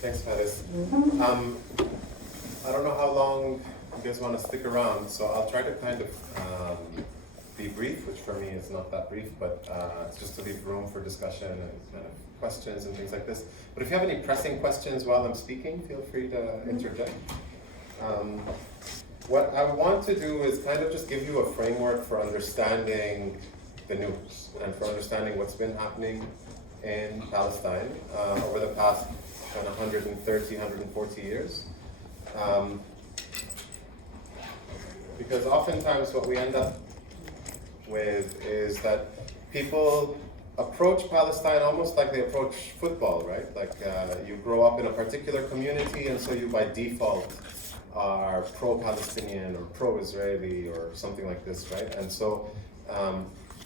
Thanks, Paris. I don't know how long you guys want to stick around, so I'll try to kind of be brief, which for me is not that brief, but it's just to leave room for discussion and kind of questions and things like this. But if you have any pressing questions while I'm speaking, feel free to interject. What I want to do is kind of just give you a framework for understanding the news and for understanding what's been happening in Palestine over the past kind of 130, 140 years. Because oftentimes what we end up with is that people approach Palestine almost like they approach football, right? Like you grow up in a particular community and so you by default are pro-Palestinian or pro-Israeli or something like this, right? And so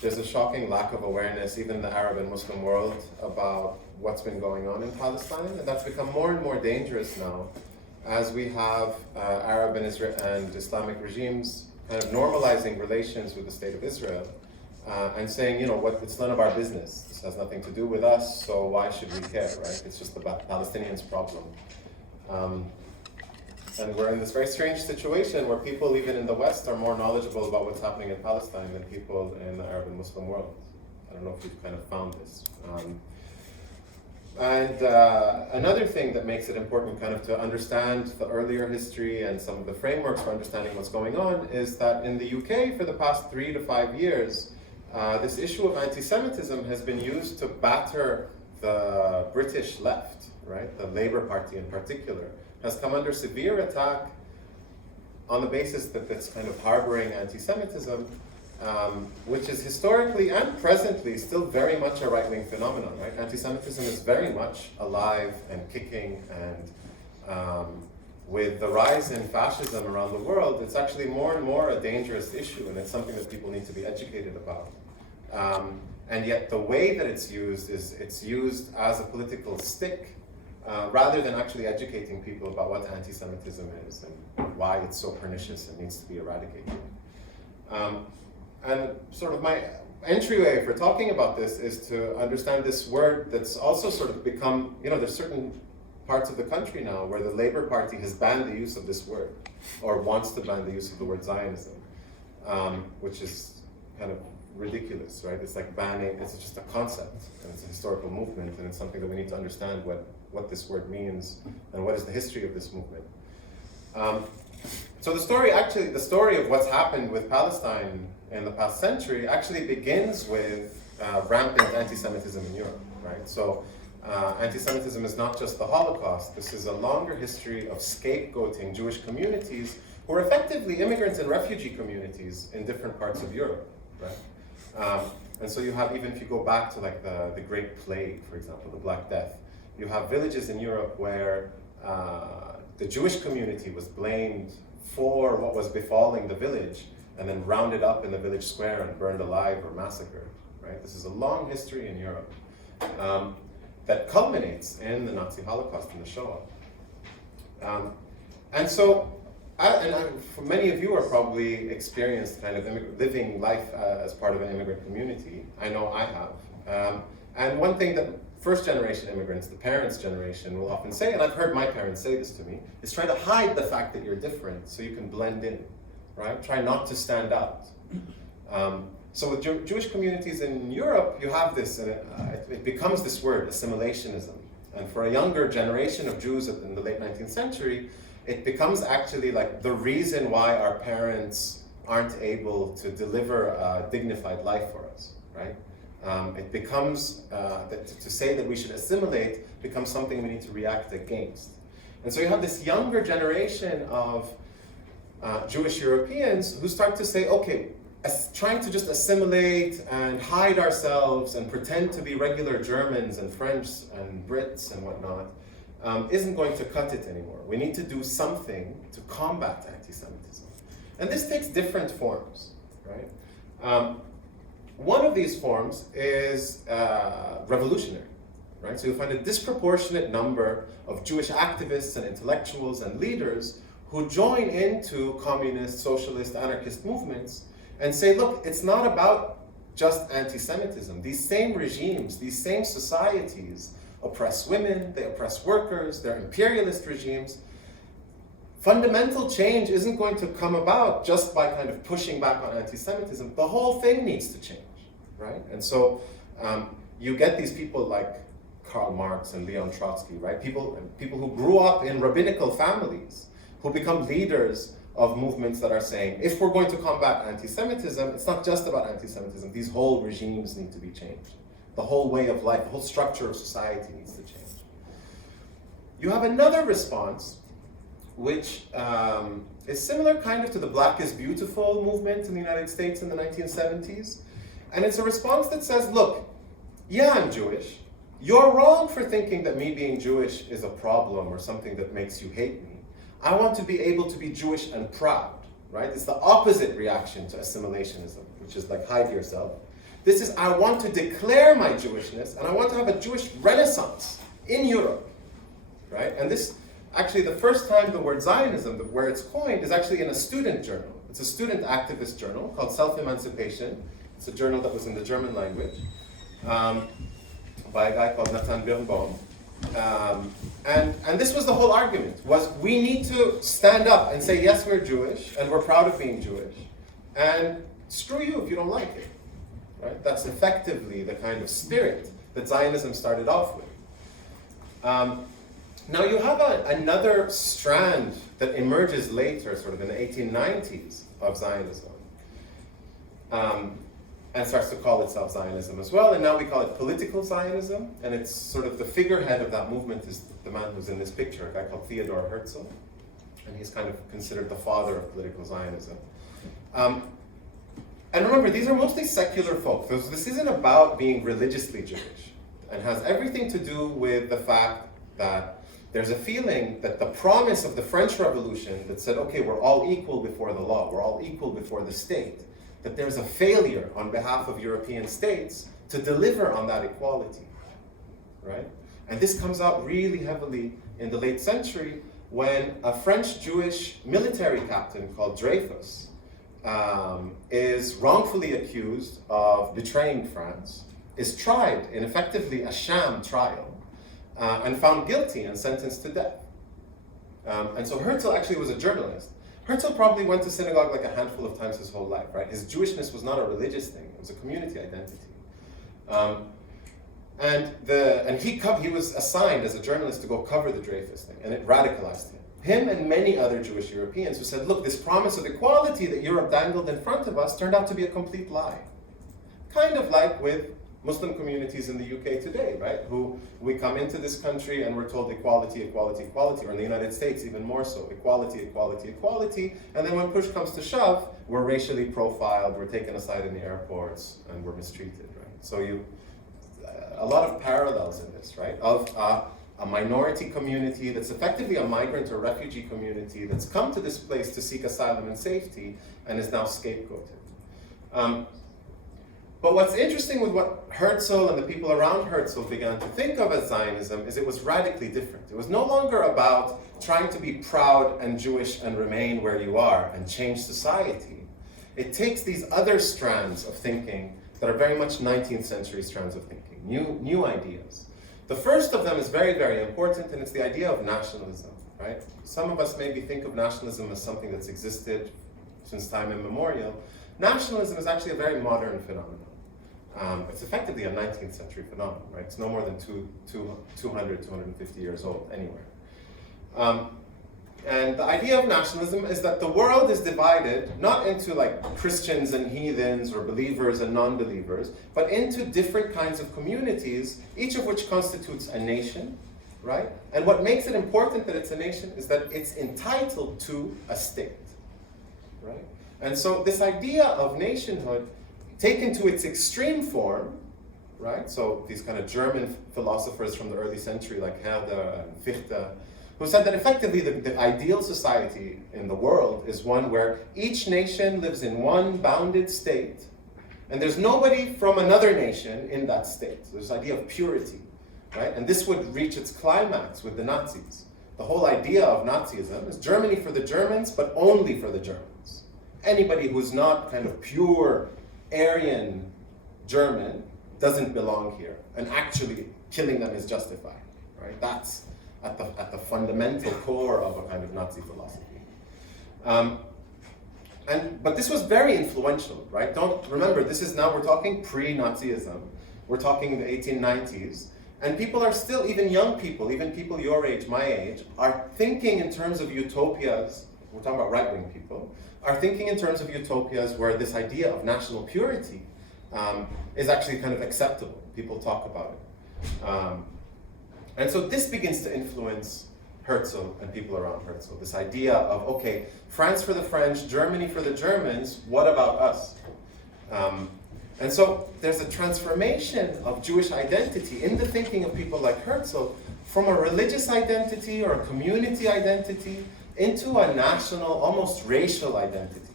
there's a shocking lack of awareness, even in the Arab and Muslim world, about what's been going on in Palestine. And that's become more and more dangerous now as we have Arab and Islamic regimes kind of normalizing relations with the state of Israel and saying, you know, what, it's none of our business. This has nothing to do with us, so why should we care, right? It's just the Palestinians' problem. And we're in this very strange situation where people, even in the West, are more knowledgeable about what's happening in Palestine than people in the Arab and Muslim world. I don't know if you've kind of found this. Another thing that makes it important kind of to understand the earlier history and some of the frameworks for understanding what's going on is that in the UK for the past 3 to 5 years, this issue of anti-Semitism has been used to batter the British left, right? The Labour Party in particular has come under severe attack on the basis that it's kind of harboring anti-Semitism, which is historically and presently still very much a right-wing phenomenon, right? Anti-Semitism is very much alive and kicking, and with the rise in fascism around the world, it's actually more and more a dangerous issue, and it's something that people need to be educated about. And yet the way that it's used is it's used as a political stick rather than actually educating people about what anti-Semitism is and why it's so pernicious and needs to be eradicated. And sort of my entryway for talking about this is to understand this word that's also sort of become, you know, there's certain parts of the country now where the Labour Party has banned the use of this word, or wants to ban the use of the word Zionism, which is kind of ridiculous, right? It's like banning, it's just a concept, and it's a historical movement, and it's something that we need to understand what this word means, and what is the history of this movement. So the story of what's happened with Palestine in the past century actually begins with rampant anti-Semitism in Europe, right? So anti-Semitism is not just the Holocaust. This is a longer history of scapegoating Jewish communities who are effectively immigrants and refugee communities in different parts of Europe, right? And so you have, even if you go back to like the Great Plague, for example, the Black Death, you have villages in Europe where the Jewish community was blamed for what was befalling the village and then rounded up in the village square and burned alive or massacred, right? This is a long history in Europe that culminates in the Nazi Holocaust and the Shoah. And so, for many of you are probably experienced kind of living life as part of an immigrant community. I know I have. And one thing that first generation immigrants, the parents' generation, will often say, and I've heard my parents say this to me, is try to hide the fact that you're different so you can blend in, right? Try not to stand out. So with Jewish communities in Europe, you have this, and it becomes this word, assimilationism. And for a younger generation of Jews in the late 19th century, it becomes actually like the reason why our parents aren't able to deliver a dignified life for us, right? It becomes, to say that we should assimilate becomes something we need to react against. And so you have this younger generation of Jewish Europeans who start to say, okay, trying to just assimilate and hide ourselves and pretend to be regular Germans and French and Brits and whatnot isn't going to cut it anymore. We need to do something to combat anti-Semitism. And this takes different forms, right? One of these forms is revolutionary, right? So you'll find a disproportionate number of Jewish activists and intellectuals and leaders who join into communist, socialist, anarchist movements and say, look, it's not about just anti-Semitism. These same regimes, these same societies oppress women, they oppress workers, they're imperialist regimes. Fundamental change isn't going to come about just by kind of pushing back on anti-Semitism. The whole thing needs to change, right? And so you get these people like Karl Marx and Leon Trotsky, right? People who grew up in rabbinical families, who become leaders of movements that are saying, if we're going to combat anti-Semitism, it's not just about anti-Semitism. These whole regimes need to be changed. The whole way of life, the whole structure of society needs to change. You have another response, which is similar kind of to the Black is Beautiful movement in the United States in the 1970s. And it's a response that says, look, yeah, I'm Jewish. You're wrong for thinking that me being Jewish is a problem or something that makes you hate me. I want to be able to be Jewish and proud, right? It's the opposite reaction to assimilationism, which is like hide yourself. This is, I want to declare my Jewishness and I want to have a Jewish renaissance in Europe, right? And this, actually the first time the word Zionism, where it's coined, is actually in a student journal. It's a student activist journal called Self-Emancipation. It's a journal that was in the German language by a guy called Nathan Birnbaum. And this was the whole argument, was we need to stand up and say, yes, we're Jewish, and we're proud of being Jewish, and screw you if you don't like it, right? That's effectively the kind of spirit that Zionism started off with. Now you have another strand that emerges later, sort of in the 1890s of Zionism, and starts to call itself Zionism as well, and now we call it political Zionism, and it's sort of the figurehead of that movement is the man who's in this picture, a guy called Theodor Herzl, and he's kind of considered the father of political Zionism. And remember, these are mostly secular folk. This isn't about being religiously Jewish, and has everything to do with the fact that there's a feeling that the promise of the French Revolution that said, okay, we're all equal before the law, we're all equal before the state, that there's a failure on behalf of European states to deliver on that equality, right? And this comes out really heavily in the late century when a French Jewish military captain called Dreyfus is wrongfully accused of betraying France, is tried in effectively a sham trial, and found guilty and sentenced to death. And so Herzl actually was a journalist. Herzl probably went to synagogue like a handful of times his whole life, right? His Jewishness was not a religious thing, it was a community identity. And he was assigned as a journalist to go cover the Dreyfus thing, and it radicalized him. Him and many other Jewish Europeans who said, look, this promise of equality that Europe dangled in front of us turned out to be a complete lie. Kind of like with Muslim communities in the UK today, right? Who we come into this country and we're told equality, equality, equality, or in the United States even more so, equality, equality, equality, and then when push comes to shove, we're racially profiled, we're taken aside in the airports, and we're mistreated, right? So a lot of parallels in this, right? Of a minority community that's effectively a migrant or refugee community that's come to this place to seek asylum and safety and is now scapegoated. But what's interesting with what Herzl and the people around Herzl began to think of as Zionism is it was radically different. It was no longer about trying to be proud and Jewish and remain where you are and change society. It takes these other strands of thinking that are very much 19th century strands of thinking, new ideas. The first of them is very, very important, and it's the idea of nationalism, right? Some of us maybe think of nationalism as something that's existed since time immemorial. Nationalism is actually a very modern phenomenon. It's effectively a 19th century phenomenon, right? It's no more than 200, 250 years old anywhere. And the idea of nationalism is that the world is divided not into like Christians and heathens or believers and non-believers, but into different kinds of communities, each of which constitutes a nation, right? And what makes it important that it's a nation is that it's entitled to a state, right? And so this idea of nationhood taken to its extreme form, right? So these kind of German philosophers from the early century like Herder and Fichte, who said that effectively the ideal society in the world is one where each nation lives in one bounded state, and there's nobody from another nation in that state. So there's this idea of purity, right? And this would reach its climax with the Nazis. The whole idea of Nazism is Germany for the Germans, but only for the Germans. Anybody who's not kind of pure Aryan German doesn't belong here. And actually, killing them is justified, right? That's at the fundamental core of a kind of Nazi philosophy. But this was very influential, right? Don't remember, this is now, we're talking pre-Nazism. We're talking the 1890s. And people are still, even young people, even people your age, my age, are thinking in terms of utopias. We're talking about right-wing people, are thinking in terms of utopias where this idea of national purity is actually kind of acceptable. People talk about it. And so this begins to influence Herzl and people around Herzl. This idea of, okay, France for the French, Germany for the Germans, what about us? And so there's a transformation of Jewish identity in the thinking of people like Herzl from a religious identity or a community identity into a national, almost racial identity,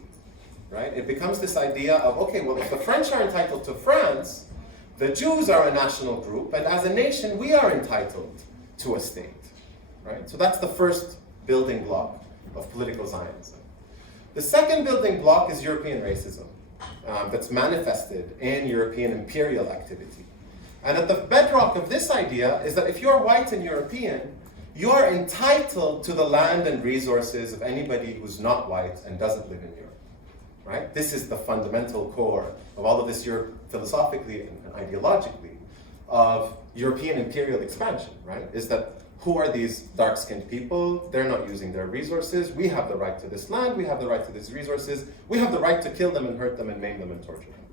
right? It becomes this idea of, okay, well, if the French are entitled to France, the Jews are a national group, and as a nation, we are entitled to a state, right? So that's the first building block of political Zionism. The second building block is European racism, that's manifested in European imperial activity. And at the bedrock of this idea is that if you're white and European, you are entitled to the land and resources of anybody who's not white and doesn't live in Europe, right? This is the fundamental core of all of this philosophically and ideologically of European imperial expansion, right? Is that who are these dark-skinned people? They're not using their resources. We have the right to this land. We have the right to these resources. We have the right to kill them and hurt them and maim them and torture them,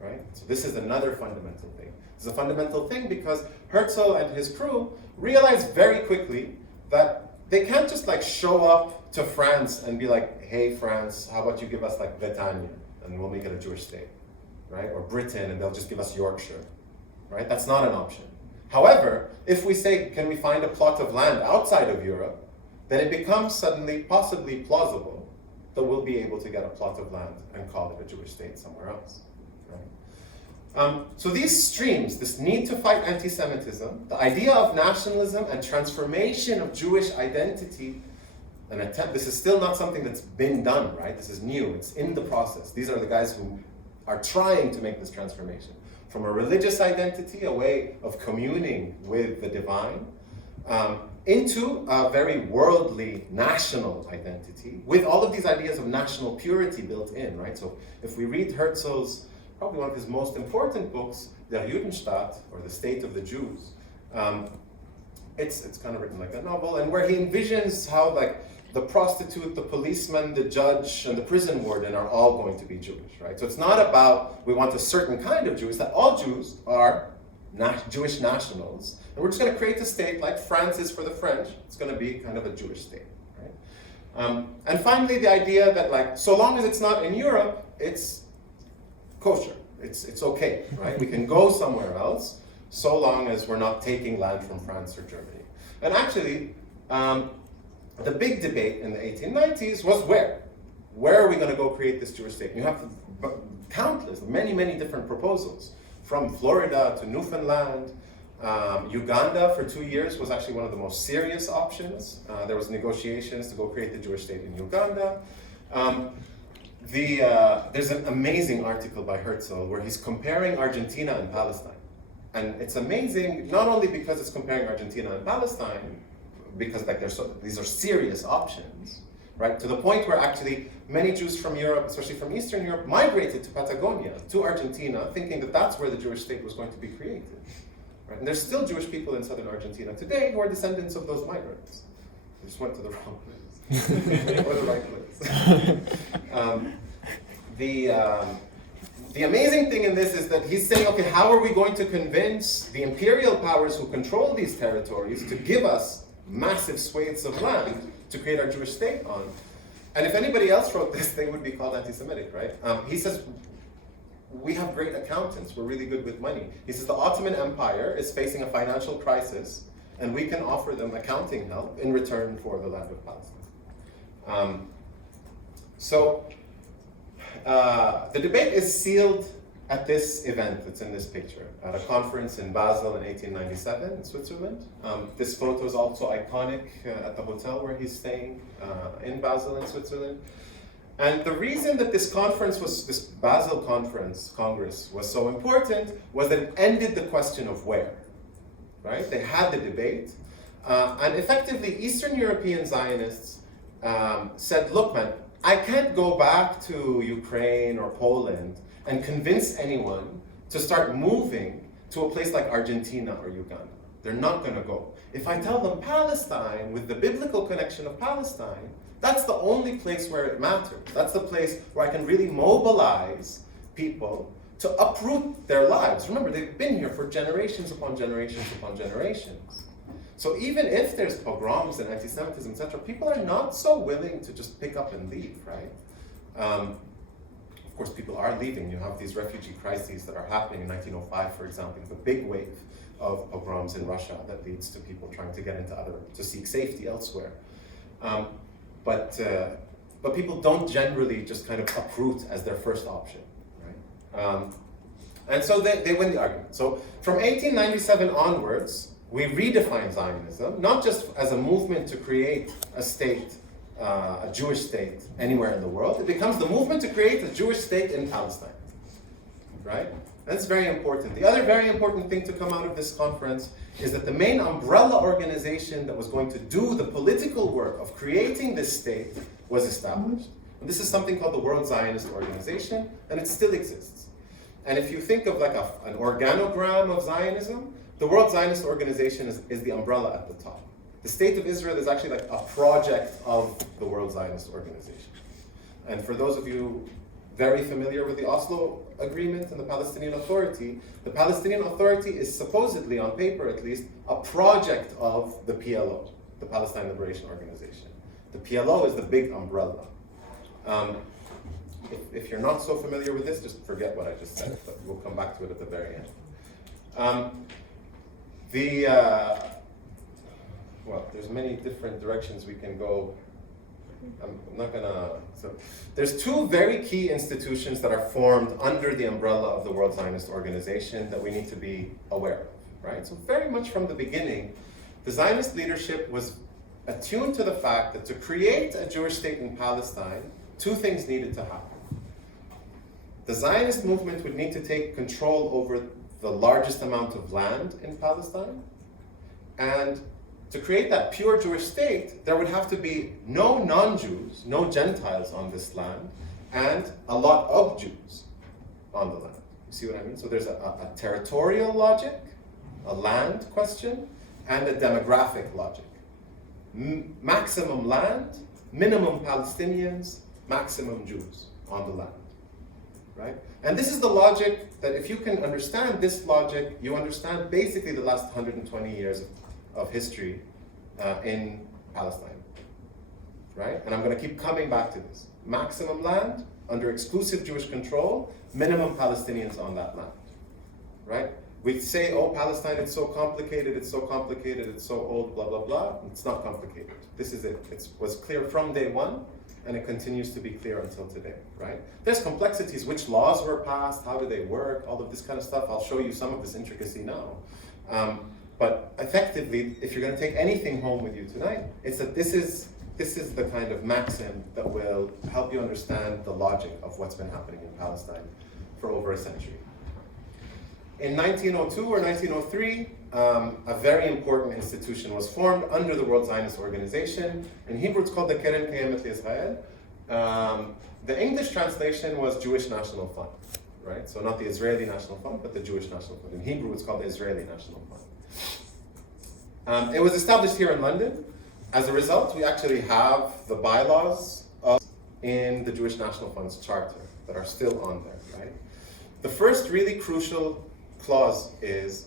right? So this is another fundamental thing. It's a fundamental thing because Herzl and his crew realized very quickly that they can't just like show up to France and be like, hey France, how about you give us like Bretagne and we'll make it a Jewish state, right? Or Britain and they'll just give us Yorkshire, right? That's not an option. However, if we say, can we find a plot of land outside of Europe, then it becomes suddenly possibly plausible that we'll be able to get a plot of land and call it a Jewish state somewhere else, right? So these streams, this need to fight anti-Semitism, the idea of nationalism and transformation of Jewish identity, an attempt, this is still not something that's been done, right? This is new, it's in the process. These are the guys who are trying to make this transformation. From a religious identity, a way of communing with the divine, into a very worldly national identity, with all of these ideas of national purity built in, right? So if we read Herzl's, probably one of his most important books, Der Judenstaat, or The State of the Jews, it's kind of written like a novel, and where he envisions how like the prostitute, the policeman, the judge, and the prison warden are all going to be Jewish, right? So it's not about we want a certain kind of Jew, it's that all Jews are Jewish nationals, and we're just going to create a state like France is for the French. It's going to be kind of a Jewish state, right? And finally, the idea that like, so long as it's not in Europe, it's kosher, it's okay, right? We can go somewhere else, so long as we're not taking land from France or Germany. And actually, the big debate in the 1890s was where? Where are we going to go create this Jewish state? And you have countless, many different proposals, from Florida to Newfoundland. Uganda for 2 years was actually one of the most serious options. There was negotiations to go create the Jewish state in Uganda. There's an amazing article by Herzl where he's comparing Argentina and Palestine. And it's amazing, not only because it's comparing Argentina and Palestine, because like these are serious options, right? To the point where actually many Jews from Europe, especially from Eastern Europe, migrated to Patagonia, to Argentina, thinking that that's where the Jewish state was going to be created, right? And there's still Jewish people in southern Argentina today who are descendants of those migrants. They just went to the wrong place, or the right place. The amazing thing in this is that he's saying, okay, how are we going to convince the imperial powers who control these territories to give us massive swathes of land to create our Jewish state on? And if anybody else wrote this, they would be called anti-Semitic, right? He says, we have great accountants, we're really good with money. He says the Ottoman Empire is facing a financial crisis, and we can offer them accounting help in return for the land of Palestine. The debate is sealed at this event that's in this picture, at a conference in Basel in 1897 in Switzerland. This photo is also iconic at the hotel where he's staying in Basel in Switzerland. And the reason that this Basel Congress was so important was that it ended the question of where. right? They had the debate. And effectively, Eastern European Zionists said, look, man, I can't go back to Ukraine or Poland and convince anyone to start moving to a place like Argentina or Uganda. They're not going to go. If I tell them Palestine, with the biblical connection of Palestine, that's the only place where it matters. That's the place where I can really mobilize people to uproot their lives. Remember, they've been here for generations upon generations upon generations. So even if there's pogroms and anti-Semitism, etc., people are not so willing to just pick up and leave, right? Of course, people are leaving. You have these refugee crises that are happening in 1905, for example, the big wave of pogroms in Russia that leads to people trying to get to seek safety elsewhere. But people don't generally just kind of uproot as their first option, right? And so they win the argument. So from 1897 onwards, we redefine Zionism, not just as a movement to create a state, a Jewish state anywhere in the world. It becomes the movement to create a Jewish state in Palestine, right? That's very important. The other very important thing to come out of this conference is that the main umbrella organization that was going to do the political work of creating this state was established. And this is something called the World Zionist Organization, and it still exists. And if you think of like an organogram of Zionism, the World Zionist Organization is the umbrella at the top. The State of Israel is actually like a project of the World Zionist Organization. And for those of you very familiar with the Oslo Agreement and the Palestinian Authority is supposedly, on paper at least, a project of the PLO, the Palestine Liberation Organization. The PLO is the big umbrella. If you're not so familiar with this, just forget what I just said, but we'll come back to it at the very end. Well, there's many different directions we can go. I'm not gonna, so there's two very key institutions that are formed under the umbrella of the World Zionist Organization that we need to be aware of, right? So very much from the beginning, the Zionist leadership was attuned to the fact that to create a Jewish state in Palestine, two things needed to happen. The Zionist movement would need to take control over the largest amount of land in Palestine, and to create that pure Jewish state, there would have to be no non-Jews, no Gentiles on this land, and a lot of Jews on the land. You see what I mean? So there's a territorial logic, a land question, and a demographic logic. Maximum land, minimum Palestinians, maximum Jews on the land, right? And this is the logic that if you can understand this logic, you understand basically the last 120 years of history in Palestine, right? And I'm going to keep coming back to this. Maximum land under exclusive Jewish control, minimum Palestinians on that land, right? We say, oh, Palestine, it's so complicated, it's so complicated, it's so old, blah, blah, blah. It's not complicated. This is it. It was clear from day one, and it continues to be clear until today, right? There's complexities, which laws were passed, how do they work, all of this kind of stuff. I'll show you some of this intricacy now. But effectively, if you're going to take anything home with you tonight, it's that this is the kind of maxim that will help you understand the logic of what's been happening in Palestine for over a century. In 1902 or 1903, a very important institution was formed under the World Zionist Organization. In Hebrew, it's called the Keren Kayemet Israel. The English translation was Jewish National Fund, right? So not the Israeli National Fund, but the Jewish National Fund. In Hebrew, it's called the Israeli National Fund. It was established here in London. As a result, we actually have the bylaws in the Jewish National Fund's charter that are still on there, right? The first really crucial clause is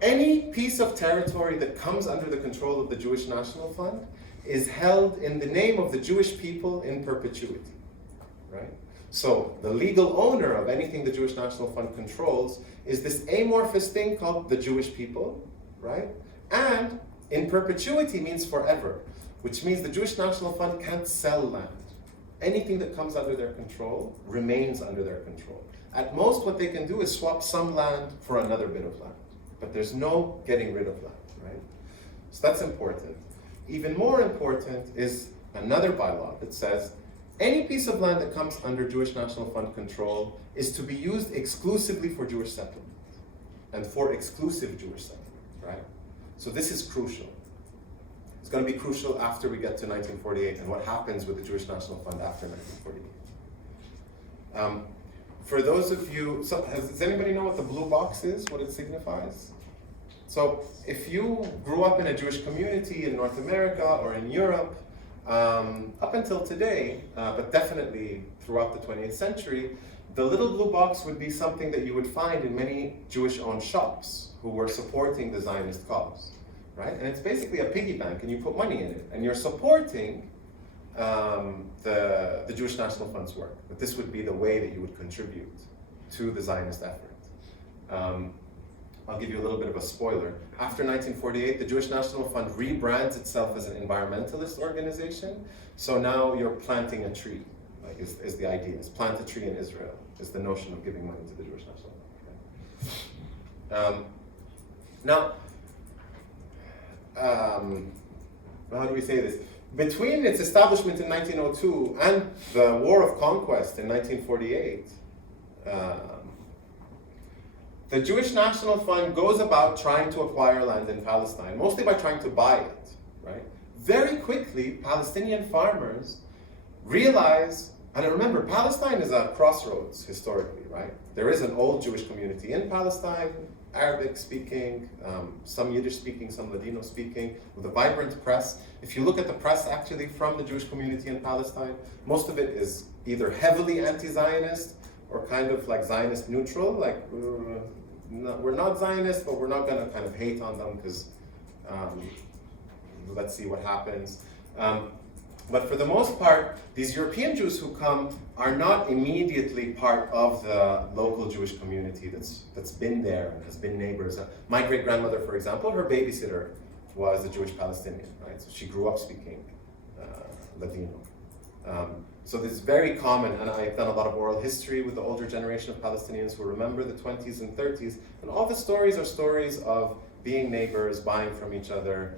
any piece of territory that comes under the control of the Jewish National Fund is held in the name of the Jewish people in perpetuity, right? So the legal owner of anything the Jewish National Fund controls is this amorphous thing called the Jewish people, right? And in perpetuity means forever, which means the Jewish National Fund can't sell land. Anything that comes under their control remains under their control. At most, what they can do is swap some land for another bit of land, but there's no getting rid of land, right? So that's important. Even more important is another bylaw that says any piece of land that comes under Jewish National Fund control is to be used exclusively for Jewish settlement and for exclusive Jewish settlement. right? So this is crucial. It's going to be crucial after we get to 1948 and what happens with the Jewish National Fund after 1948. For those of you, does anybody know what the blue box is, what it signifies? So if you grew up in a Jewish community in North America or in Europe, up until today, but definitely throughout the 20th century, the little blue box would be something that you would find in many Jewish-owned shops who were supporting the Zionist cause, right? And it's basically a piggy bank, and you put money in it, and you're supporting the Jewish National Fund's work. But this would be the way that you would contribute to the Zionist effort. I'll give you a little bit of a spoiler. After 1948, the Jewish National Fund rebrands itself as an environmentalist organization. So now you're planting a tree, like is the idea. Is plant a tree in Israel, is the notion of giving money to the Jewish National Fund. Okay? How do we say this? Between its establishment in 1902 and the War of Conquest in 1948, the Jewish National Fund goes about trying to acquire land in Palestine, mostly by trying to buy it, right? Very quickly, Palestinian farmers realize, and remember, Palestine is a crossroads historically, right? There is an old Jewish community in Palestine, Arabic speaking, some Yiddish speaking, some Ladino speaking, with a vibrant press. If you look at the press actually from the Jewish community in Palestine, most of it is either heavily anti-Zionist or kind of like Zionist neutral, like we're not Zionist, but we're not going to kind of hate on them because let's see what happens. But for the most part, these European Jews who come are not immediately part of the local Jewish community that's been there and has been neighbors. My great-grandmother, for example, her babysitter was a Jewish Palestinian, right? So she grew up speaking Ladino. So this is very common, and I've done a lot of oral history with the older generation of Palestinians who remember the 20s and 30s, and all the stories are stories of being neighbors, buying from each other.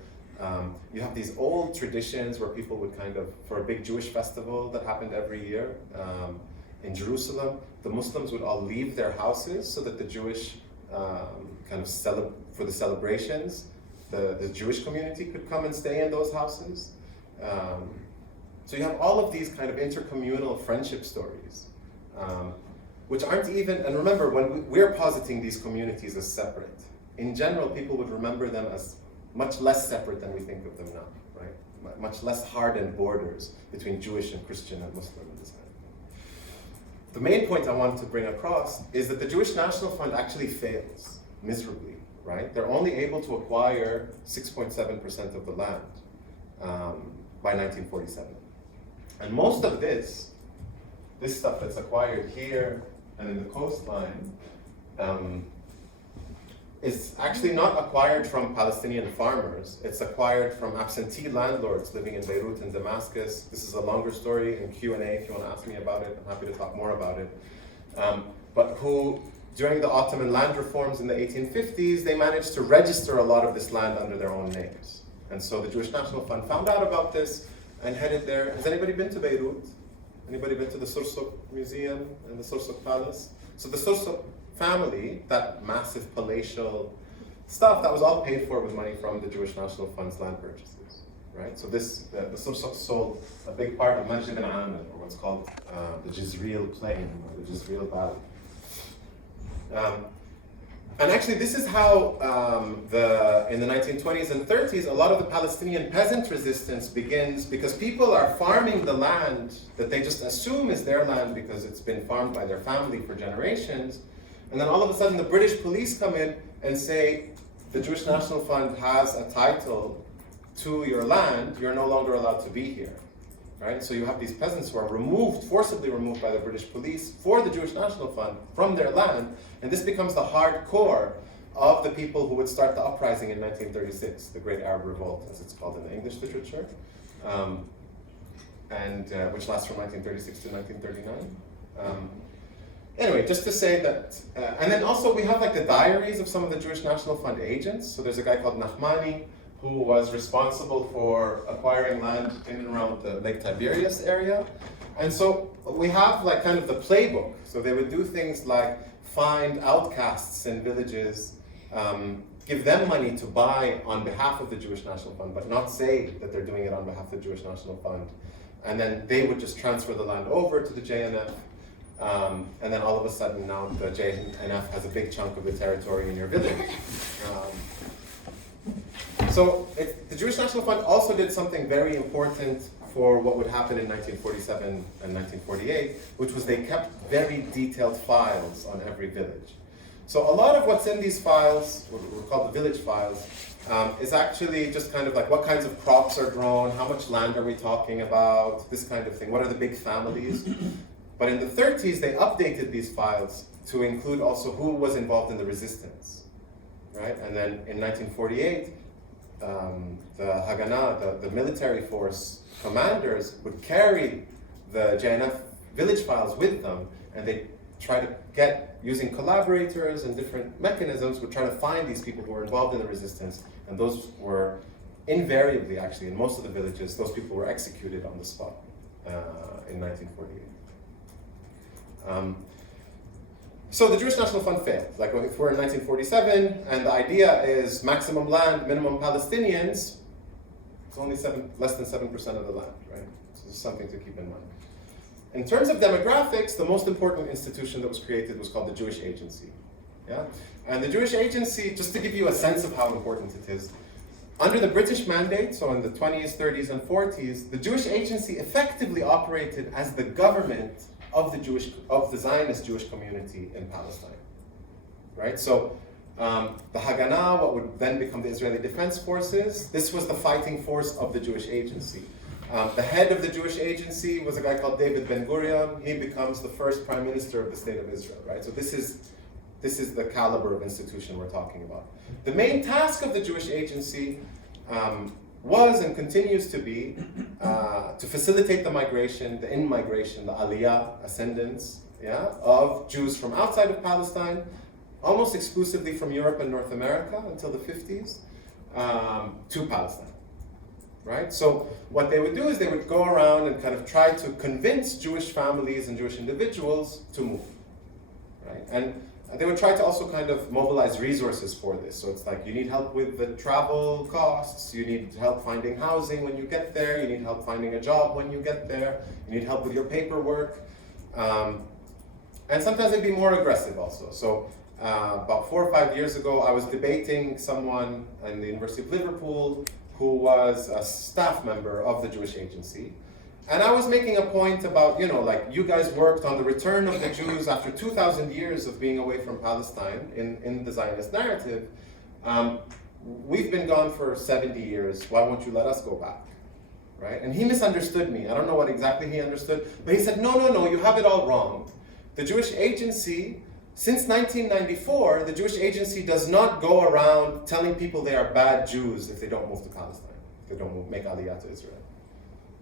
You have these old traditions where people would kind of, for a big Jewish festival that happened every year in Jerusalem, the Muslims would all leave their houses so that the Jewish for the celebrations, the Jewish community could come and stay in those houses. So you have all of these kind of intercommunal friendship stories, which aren't even, and remember, when we're positing these communities as separate, in general, people would remember them as much less separate than we think of them now, right? Much less hardened borders between Jewish and Christian and Muslim and this kind of thing. The main point I wanted to bring across is that the Jewish National Fund actually fails miserably, right? They're only able to acquire 6.7% of the land by 1947. And most of this stuff that's acquired here and in the coastline, is actually not acquired from Palestinian farmers. It's acquired from absentee landlords living in Beirut and Damascus. This is a longer story in Q&A if you want to ask me about it. I'm happy to talk more about it. But who, during the Ottoman land reforms in the 1850s, they managed to register a lot of this land under their own names. And so the Jewish National Fund found out about this and headed there. Has anybody been to Beirut? Anybody been to the Sursuk Museum and the Sursuk Palace? So the Sursuk family, that massive palatial stuff, that was all paid for with money from the Jewish National Fund's land purchases, right? So the Sursuk sold a big part of Majd ibn Amr, or what's called the Jizreel Plain, or the Jizreel Valley. And actually, this is how in the 1920s and 30s, a lot of the Palestinian peasant resistance begins because people are farming the land that they just assume is their land because it's been farmed by their family for generations. And then all of a sudden, the British police come in and say, the Jewish National Fund has a title to your land, you're no longer allowed to be here. Right? So you have these peasants who are forcibly removed by the British police for the Jewish National Fund from their land, and this becomes the hardcore of the people who would start the uprising in 1936, the Great Arab Revolt, as it's called in the English literature, which lasts from 1936 to 1939. Anyway, just to say that, and then also we have like the diaries of some of the Jewish National Fund agents. So there's a guy called Nahmani, who was responsible for acquiring land in and around the Lake Tiberias area. And so we have like kind of the playbook. So they would do things like find outcasts in villages give them money to buy on behalf of the Jewish National Fund, but not say that they're doing it on behalf of the Jewish National Fund. And then they would just transfer the land over to the JNF. And then all of a sudden now the JNF has a big chunk of the territory in your village. So the Jewish National Fund also did something very important for what would happen in 1947 and 1948, which was they kept very detailed files on every village. So a lot of what's in these files, what were called the village files, is actually just kind of like what kinds of crops are grown, how much land are we talking about, this kind of thing, what are the big families. But in the 30s, they updated these files to include also who was involved in the resistance, right? And then in 1948, the Haganah, the military force commanders would carry the JNF village files with them, and they try to get, using collaborators and different mechanisms, would try to find these people who were involved in the resistance, and those were invariably, actually, in most of the villages, those people were executed on the spot in 1948. So the Jewish National Fund failed. Like if we're in 1947, and the idea is maximum land, minimum Palestinians, it's only less than 7% of the land, right? So this is something to keep in mind. In terms of demographics, the most important institution that was created was called the Jewish Agency. Yeah? And the Jewish Agency, just to give you a sense of how important it is, under the British mandate, so in the 20s, 30s, and 40s, the Jewish Agency effectively operated as the government of the Zionist Jewish community in Palestine, right? So the Haganah, what would then become the Israeli Defense Forces, this was the fighting force of the Jewish Agency. The head of the Jewish Agency was a guy called David Ben-Gurion. He becomes the first prime minister of the state of Israel, right? So this is the caliber of institution we're talking about. The main task of the Jewish Agency was and continues to be to facilitate the migration, the in-migration, the aliyah, ascendance, yeah, of Jews from outside of Palestine, almost exclusively from Europe and North America until the 50s, to Palestine, right? So what they would do is they would go around and kind of try to convince Jewish families and Jewish individuals to move, right? And they would try to also kind of mobilize resources for this. So it's like you need help with the travel costs, you need help finding housing when you get there, you need help finding a job when you get there, you need help with your paperwork. And sometimes they'd be more aggressive also. So about 4 or 5 years ago, I was debating someone in the University of Liverpool who was a staff member of the Jewish Agency. And I was making a point about, like you guys worked on the return of the Jews after 2,000 years of being away from Palestine in the Zionist narrative. We've been gone for 70 years. Why won't you let us go back? Right? And he misunderstood me. I don't know what exactly he understood, but he said, no, you have it all wrong. The Jewish Agency, since 1994, the Jewish Agency does not go around telling people they are bad Jews if they don't move to Palestine, if they don't make Aliyah to Israel.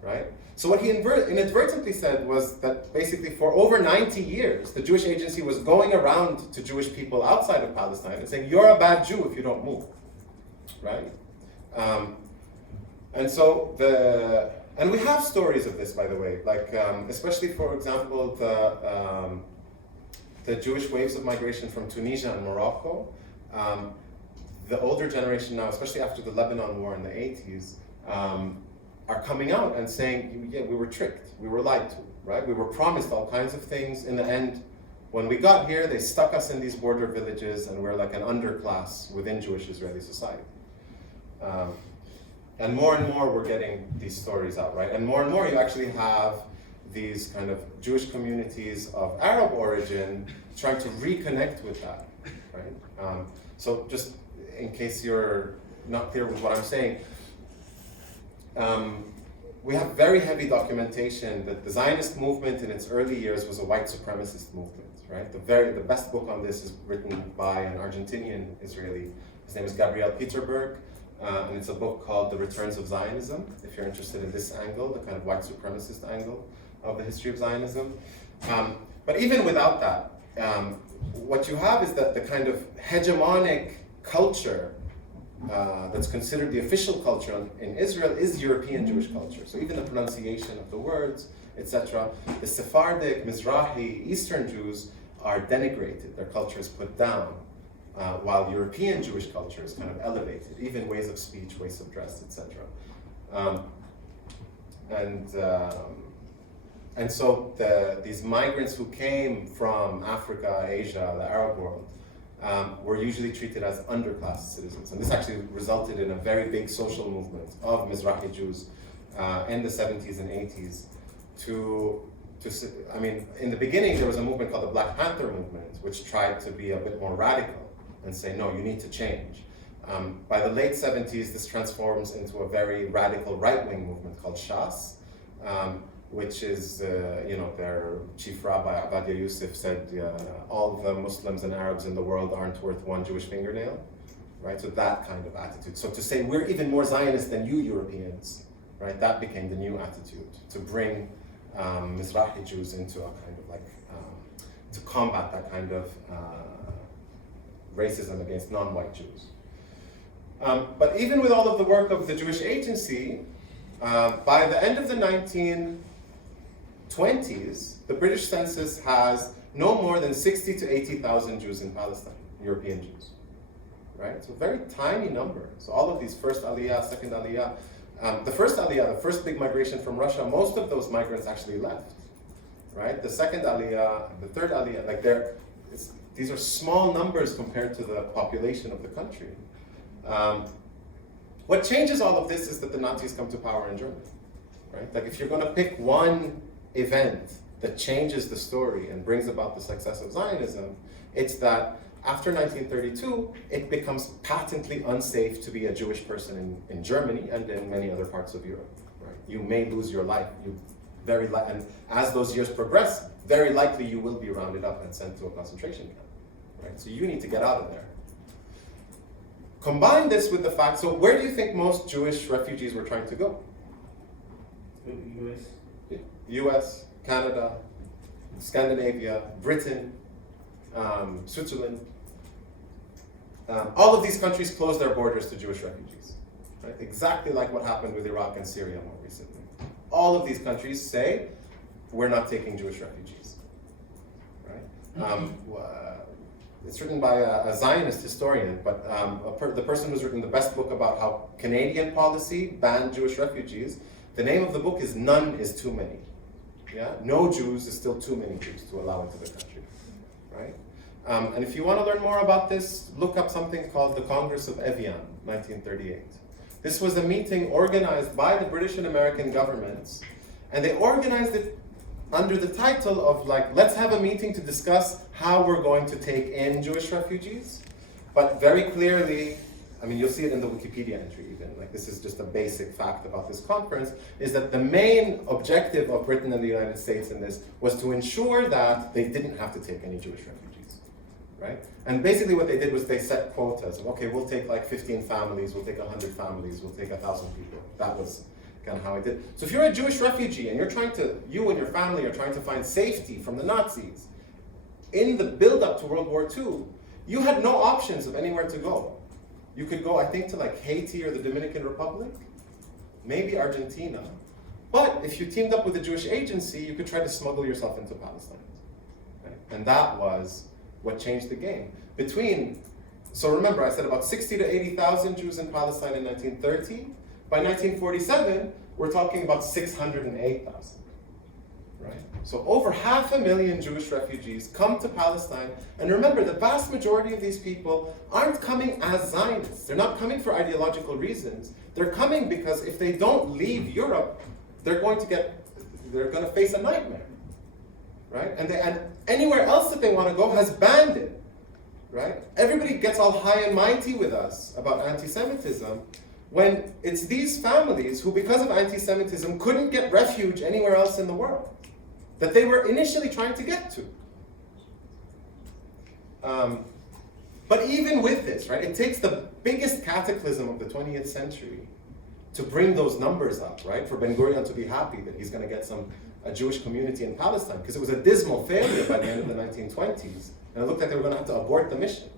Right? So what he inadvertently said was that basically for over 90 years, the Jewish Agency was going around to Jewish people outside of Palestine and saying, you're a bad Jew if you don't move, right? And we have stories of this, by the way, like especially, for example, the Jewish waves of migration from Tunisia and Morocco. The older generation now, especially after the Lebanon War in the 80s, are coming out and saying, yeah, we were tricked, we were lied to, right? We were promised all kinds of things. In the end, when we got here, they stuck us in these border villages and we're like an underclass within Jewish Israeli society. And more we're getting these stories out, right? And more you actually have these kind of Jewish communities of Arab origin trying to reconnect with that, right? So just in case you're not clear with what I'm saying, we have very heavy documentation that the Zionist movement in its early years was a white supremacist movement, right? The best book on this is written by an Argentinian Israeli. His name is Gabriel Peterberg, and it's a book called The Returns of Zionism, if you're interested in this angle, the kind of white supremacist angle of the history of Zionism. But even without that, what you have is that the kind of hegemonic culture that's considered the official culture in Israel is European Jewish culture. So even the pronunciation of the words, etc. The Sephardic, Mizrahi, Eastern Jews are denigrated. Their culture is put down. while European Jewish culture is kind of elevated, even ways of speech, ways of dress, etc. And so these migrants who came from Africa, Asia, the Arab world, were usually treated as underclass citizens. And this actually resulted in a very big social movement of Mizrahi Jews in the 70s and 80s in the beginning there was a movement called the Black Panther movement, which tried to be a bit more radical and say, no, you need to change. By the late 70s, this transforms into a very radical right-wing movement called Shas, which is, their chief rabbi, Abadia Yusuf, said all the Muslims and Arabs in the world aren't worth one Jewish fingernail, right? So that kind of attitude. So to say we're even more Zionist than you Europeans, right? That became the new attitude, to bring Mizrahi Jews into a kind of to combat that kind of racism against non-white Jews. But even with all of the work of the Jewish Agency, by the end of the 1920s, the British census has no more than 60 to 80,000 Jews in Palestine, European Jews, right? So very tiny number. So all of these first Aliyah, second Aliyah, the first Aliyah, the first big migration from Russia, most of those migrants actually left, right? The second Aliyah, the third Aliyah, these are small numbers compared to the population of the country. What changes all of this is that the Nazis come to power in Germany, right? Like if you're going to pick one event that changes the story and brings about the success of Zionism, it's that after 1932, it becomes patently unsafe to be a Jewish person in Germany and in many other parts of Europe, right? You may lose your life. And as those years progress, very likely you will be rounded up and sent to a concentration camp, right? So you need to get out of there. Combine this with the fact, so where do you think most Jewish refugees were trying to go? US. US, Canada, Scandinavia, Britain, Switzerland. All of these countries closed their borders to Jewish refugees, right? Exactly like what happened with Iraq and Syria more recently. All of these countries say, we're not taking Jewish refugees, right? It's written by a Zionist historian, but the person who's written the best book about how Canadian policy banned Jewish refugees, the name of the book is None is Too Many. Yeah? No Jews is still too many Jews to allow into the country, right? And if you want to learn more about this, look up something called the Congress of Evian, 1938. This was a meeting organized by the British and American governments, and they organized it under the title of let's have a meeting to discuss how we're going to take in Jewish refugees. But very clearly, you'll see it in the Wikipedia entry even, this is just a basic fact about this conference, is that the main objective of Britain and the United States in this was to ensure that they didn't have to take any Jewish refugees, right? And basically what they did was they set quotas. Okay, we'll take 15 families, we'll take 100 families, we'll take 1,000 people. That was kind of how it did. So if you're a Jewish refugee and you and your family are trying to find safety from the Nazis, in the build-up to World War II, you had no options of anywhere to go. You could go, I think, to Haiti or the Dominican Republic, maybe Argentina. But if you teamed up with the Jewish Agency, you could try to smuggle yourself into Palestine. Right? And that was what changed the game. So remember, I said about 60 to 80,000 Jews in Palestine in 1930. By 1947, we're talking about 608,000. Right? So over 500,000 Jewish refugees come to Palestine. And remember, the vast majority of these people aren't coming as Zionists. They're not coming for ideological reasons. They're coming because if they don't leave Europe, they're going to face a nightmare. Right? And anywhere else that they want to go has banned it. Right? Everybody gets all high and mighty with us about anti-Semitism, when it's these families who, because of anti-Semitism, couldn't get refuge anywhere else in the world that they were initially trying to get to. But even with this, right, it takes the biggest cataclysm of the 20th century to bring those numbers up, right? For Ben Gurion to be happy that he's going to get a Jewish community in Palestine, because it was a dismal failure by the end of the 1920s, and it looked like they were going to have to abort the mission.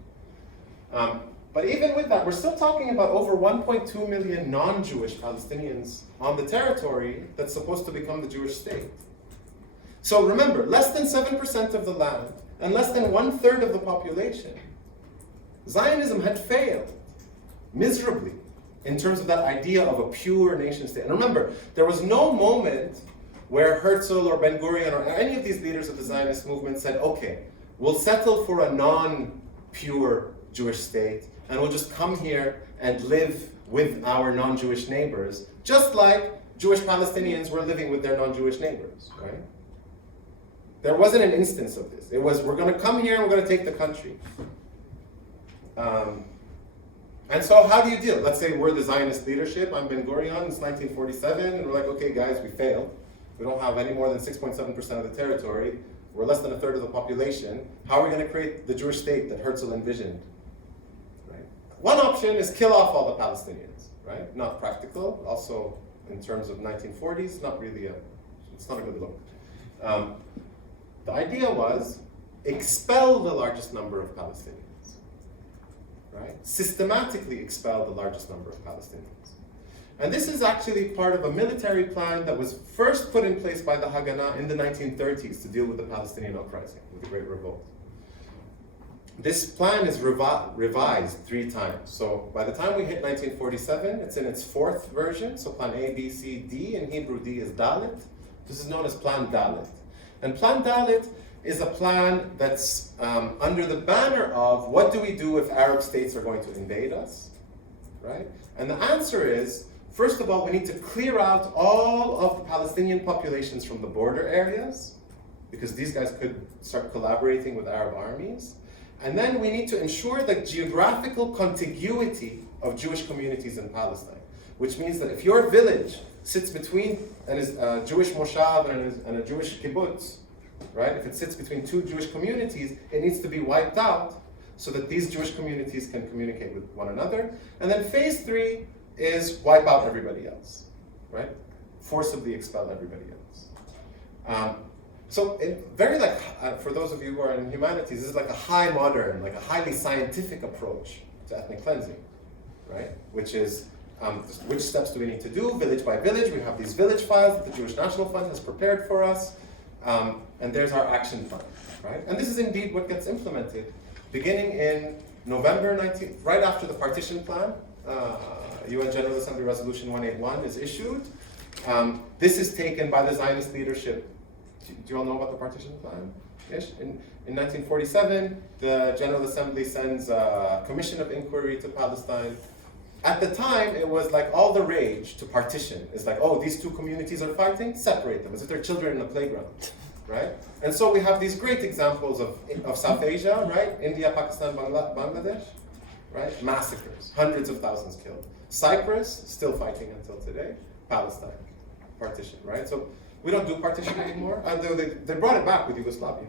But even with that, we're still talking about over 1.2 million non-Jewish Palestinians on the territory that's supposed to become the Jewish state. So remember, less than 7% of the land and less than 1/3 of the population Zionism had failed miserably in terms of that idea of a pure nation state. And remember, there was no moment where Herzl or Ben-Gurion or any of these leaders of the Zionist movement said, okay, we'll settle for a non-pure Jewish state and we'll just come here and live with our non-Jewish neighbors, just like Jewish Palestinians were living with their non-Jewish neighbors, right? There wasn't an instance of this. It was, we're going to come here and we're going to take the country. And so how do you deal? Let's say we're the Zionist leadership, I'm Ben-Gurion, it's 1947, and we're like, okay guys, we failed. We don't have any more than 6.7% of the territory. We're less than a third of the population. How are we going to create the Jewish state that Herzl envisioned? Right? One option is kill off all the Palestinians, right? Not practical. Also, in terms of 1940s, it's not a good look. The idea was expel the largest number of Palestinians, right? Systematically expel the largest number of Palestinians. And this is actually part of a military plan that was first put in place by the Haganah in the 1930s to deal with the Palestinian uprising, with the Great Revolt. This plan is revised 3 times. So by the time we hit 1947, it's in its 4th version. So plan A, B, C, D. In Hebrew, D is Dalet. This is known as Plan Dalet. And Plan Dalet is a plan that's under the banner of what do we do if Arab states are going to invade us, right? And the answer is, first of all, we need to clear out all of the Palestinian populations from the border areas, because these guys could start collaborating with Arab armies. And then we need to ensure the geographical contiguity of Jewish communities in Palestine, which means that if your village sits between a Jewish moshav and a Jewish kibbutz, right? If it sits between 2 Jewish communities, it needs to be wiped out so that these Jewish communities can communicate with one another. And then phase 3 is wipe out everybody else, right? Forcibly expel everybody else. So for those of you who are in humanities, this is like a high modern, like a highly scientific approach to ethnic cleansing, right? Which is, which steps do we need to do, village by village? We have these village files that the Jewish National Fund has prepared for us, and there's our action plan, right? And this is indeed what gets implemented, beginning in November 19th, right after the partition plan. UN General Assembly Resolution 181 is issued. This is taken by the Zionist leadership. Do you all know about the partition plan? Yes. In 1947, the General Assembly sends a commission of inquiry to Palestine. At the time, it was like all the rage to partition. It's like, oh, these 2 communities are fighting? Separate them, as if they're children in a playground, right? And so we have these great examples of South Asia, right? India, Pakistan, Bangladesh, right? Massacres, hundreds of thousands killed. Cyprus, still fighting until today. Palestine, partition, right? So we don't do partition anymore. Although they brought it back with Yugoslavia.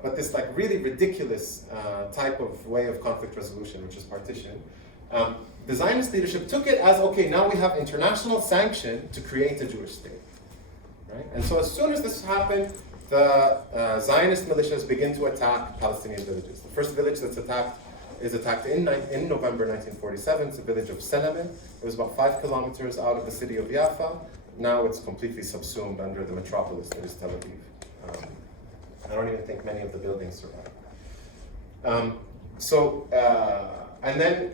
But this like really ridiculous type of way of conflict resolution, which is partition, the Zionist leadership took it as, okay, now we have international sanction to create a Jewish state, right? And so as soon as this happened, the Zionist militias begin to attack Palestinian villages. The first village that's attacked is attacked in November 1947. It's a village of Senamin. It was about 5 kilometers out of the city of Jaffa. Now it's completely subsumed under the metropolis that is Tel Aviv. I don't even think many of the buildings survive. And then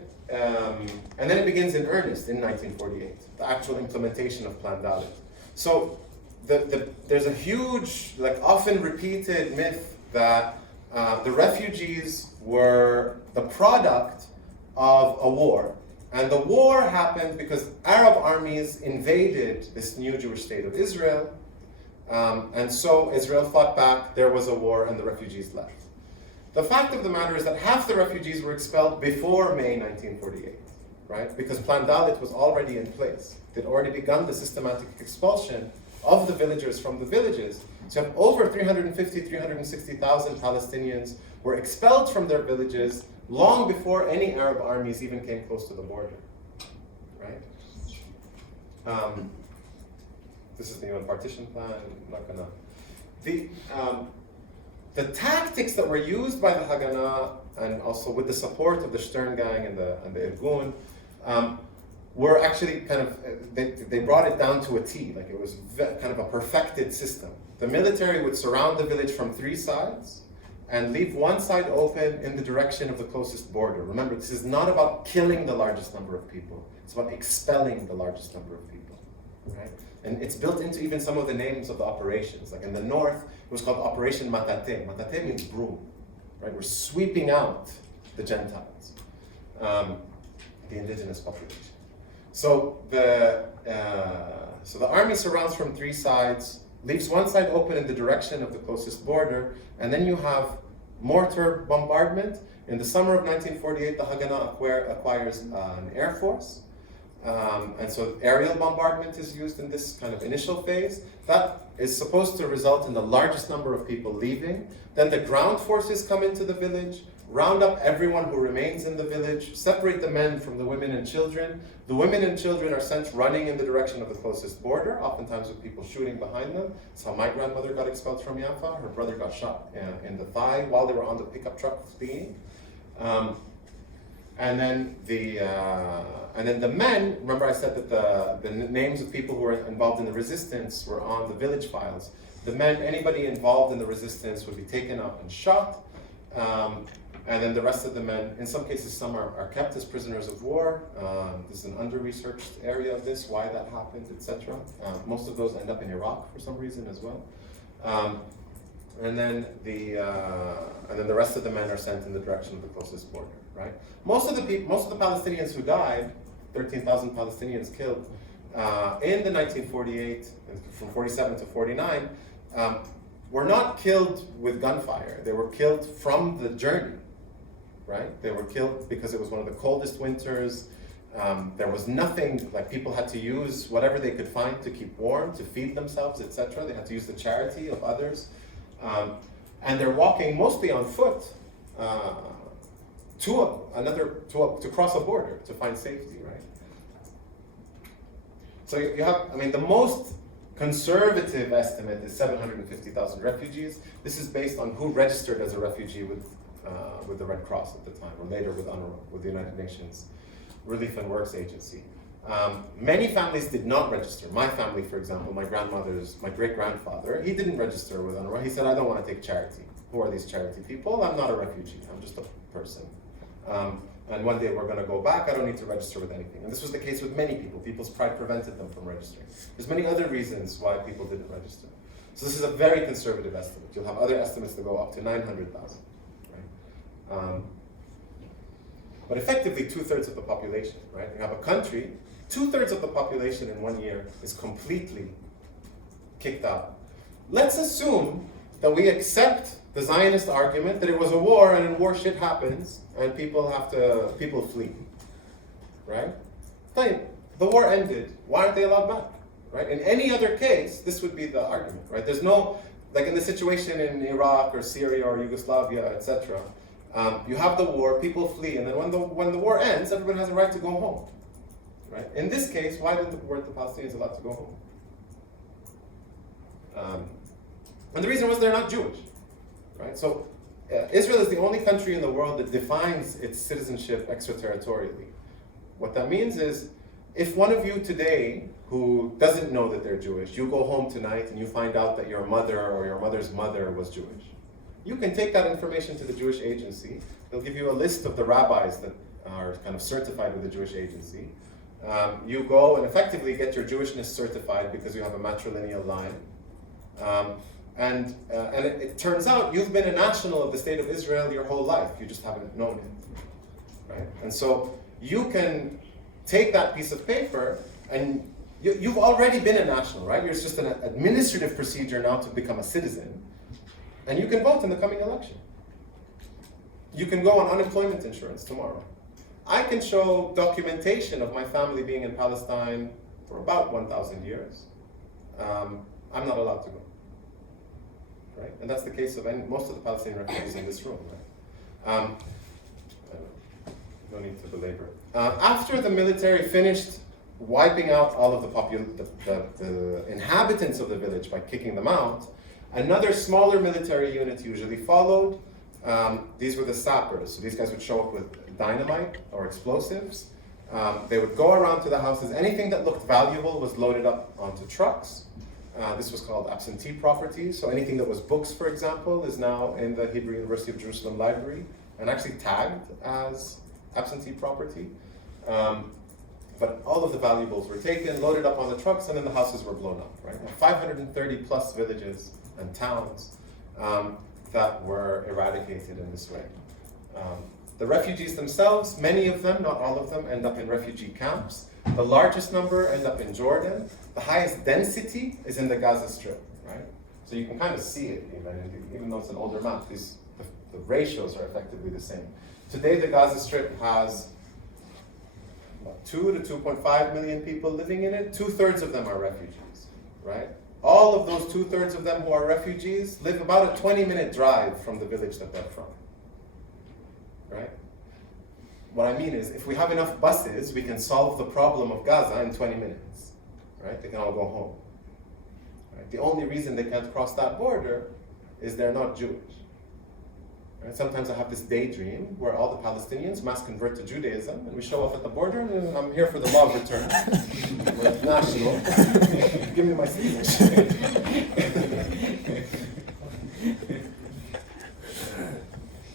it begins in earnest in 1948, the actual implementation of Plan Dalet. So there's a huge, like often repeated myth that the refugees were the product of a war. And the war happened because Arab armies invaded this new Jewish state of Israel. And so Israel fought back, there was a war, and the refugees left. The fact of the matter is that half the refugees were expelled before May 1948, right? Because Plan Dalet was already in place. They'd already begun the systematic expulsion of the villagers from the villages. So you have over 360,000 Palestinians were expelled from their villages long before any Arab armies even came close to the border, right? This is the UN partition plan. I'm not gonna. The tactics that were used by the Haganah, and also with the support of the Stern Gang and the Irgun, were actually kind of, they brought it down to a T. Like it was kind of a perfected system. The military would surround the village from 3 sides, and leave one side open in the direction of the closest border. Remember, this is not about killing the largest number of people. It's about expelling the largest number of people, right? And it's built into even some of the names of the operations. Like in the north, it was called Operation Matate. Matate means broom, right? We're sweeping out the Gentiles, the indigenous population. So the army surrounds from three sides, leaves one side open in the direction of the closest border, and then you have mortar bombardment. In the summer of 1948, the Haganah acquires an air force. And so aerial bombardment is used in this kind of initial phase. That is supposed to result in the largest number of people leaving. Then the ground forces come into the village, round up everyone who remains in the village, separate the men from the women and children. The women and children are sent running in the direction of the closest border, oftentimes with people shooting behind them. That's how my grandmother got expelled from Jaffa. Her brother got shot in the thigh while they were on the pickup truck fleeing. And then the men, remember I said that the names of people who were involved in the resistance were on the village files. The men, anybody involved in the resistance would be taken up and shot. And then the rest of the men, in some cases, some are kept as prisoners of war. This is an under-researched area of this, why that happened, etc. Most of those end up in Iraq for some reason as well. And then the rest of the men are sent in the direction of the closest border, right? Most of the Palestinians who died, 13,000 Palestinians killed in the 1948, from 47 to 49, were not killed with gunfire. They were killed from the journey, right? They were killed because it was one of the coldest winters. There was nothing, like people had to use whatever they could find to keep warm, to feed themselves, etc. They had to use the charity of others. And they're walking mostly on foot to cross a border to find safety, right? So you have, the most conservative estimate is 750,000 refugees. This is based on who registered as a refugee with the Red Cross at the time, or later with UNRWA, with the United Nations Relief and Works Agency. Many families did not register. My family, for example, my great-grandfather, he didn't register with UNRWA. He said, I don't want to take charity. Who are these charity people? I'm not a refugee, I'm just a person. And one day we're going to go back, I don't need to register with anything. And this was the case with many people. People's pride prevented them from registering. There's many other reasons why people didn't register. So this is a very conservative estimate. You'll have other estimates that go up to 900,000. Right? But effectively, 2/3 of the population, right? You have a country, 2/3 of the population in 1 year is completely kicked out. Let's assume that we accept the Zionist argument that it was a war, and in war shit happens, and people flee, right? The war ended. Why aren't they allowed back, right? In any other case, this would be the argument, right? There's no, like in the situation in Iraq or Syria or Yugoslavia, etc. You have the war, people flee, and then when the war ends, everyone has a right to go home, right? In this case, why weren't the Palestinians allowed to go home? And the reason was they're not Jewish, right? So Israel is the only country in the world that defines its citizenship extraterritorially. What that means is, if one of you today who doesn't know that they're Jewish, you go home tonight and you find out that your mother or your mother's mother was Jewish, you can take that information to the Jewish agency. They'll give you a list of the rabbis that are kind of certified with the Jewish agency. You go and effectively get your Jewishness certified because you have a matrilineal line. And it turns out you've been a national of the state of Israel your whole life. You just haven't known it, right? And so you can take that piece of paper and you've already been a national, right? It's just an administrative procedure now to become a citizen. And you can vote in the coming election. You can go on unemployment insurance tomorrow. I can show documentation of my family being in Palestine for about 1,000 years. I'm not allowed to go. Right? And that's the case of most of the Palestinian refugees in this room. Right? No need to belabor. After the military finished wiping out all of the inhabitants of the village by kicking them out, another smaller military unit usually followed. These were the sappers. So these guys would show up with dynamite or explosives. They would go around to the houses. Anything that looked valuable was loaded up onto trucks. This was called absentee property. So anything that was books, for example, is now in the Hebrew University of Jerusalem library and actually tagged as absentee property. But all of the valuables were taken, loaded up on the trucks, and then the houses were blown up, right? 530 plus villages and towns that were eradicated in this way. The refugees themselves, many of them, not all of them, end up in refugee camps. The largest number end up in Jordan. The highest density is in the Gaza Strip, right? So you can kind of see it, even though it's an older map, the ratios are effectively the same. Today, the Gaza Strip has about 2 to 2.5 million people living in it. 2/3 of them are refugees, right? All of those 2/3 of them who are refugees live about a 20-minute drive from the village that they're from, right? What I mean is, if we have enough buses, we can solve the problem of Gaza in 20 minutes, right? They can all go home. Right? The only reason they can't cross that border is they're not Jewish. Right? Sometimes I have this daydream where all the Palestinians mass convert to Judaism, and we show up at the border, and I'm here for the law of return. We're national. Give me my citizenship.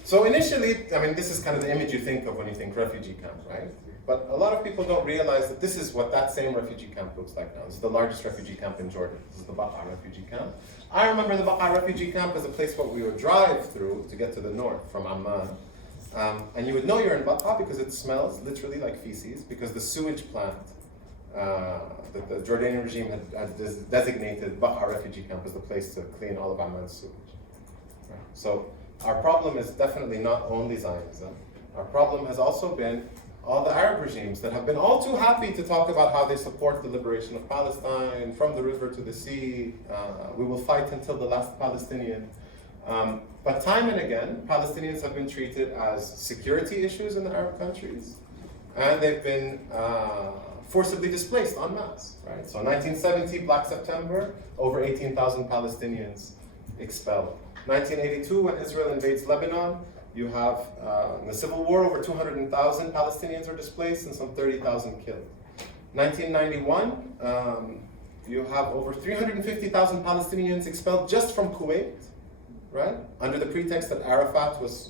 So initially, I mean, this is kind of the image you think of when you think refugee camp, right? But a lot of people don't realize that this is what that same refugee camp looks like now. This is the largest refugee camp in Jordan. This is the Baqa refugee camp. I remember the Baqa refugee camp as a place where we would drive through to get to the north from Amman. And you would know you're in Baqa because it smells literally like feces, because the sewage plant that the Jordanian regime had designated Baqa refugee camp as the place to clean all of Amman's sewage. Right? So our problem is definitely not only Zionism. Our problem has also been all the Arab regimes that have been all too happy to talk about how they support the liberation of Palestine, from the river to the sea. We will fight until the last Palestinian. But time and again, Palestinians have been treated as security issues in the Arab countries, and they've been forcibly displaced en masse. Right? So 1970, Black September, over 18,000 Palestinians expelled. 1982, when Israel invades Lebanon, you have, in the civil war, over 200,000 Palestinians were displaced and some 30,000 killed. 1991, you have over 350,000 Palestinians expelled just from Kuwait, right? Under the pretext that Yasser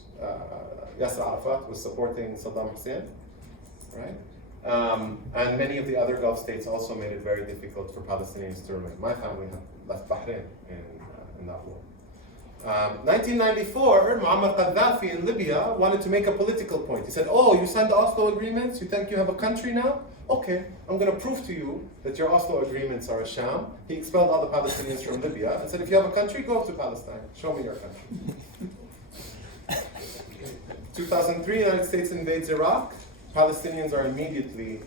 Arafat was supporting Saddam Hussein, right? And many of the other Gulf states also made it very difficult for Palestinians to remain. My family had left Bahrain in that war. 1994, Muammar Gaddafi in Libya wanted to make a political point. He said, oh, you signed the Oslo agreements? You think you have a country now? Okay, I'm going to prove to you that your Oslo agreements are a sham. He expelled all the Palestinians from Libya and said, if you have a country, go to Palestine. Show me your country. 2003, United States invades Iraq. Palestinians are immediately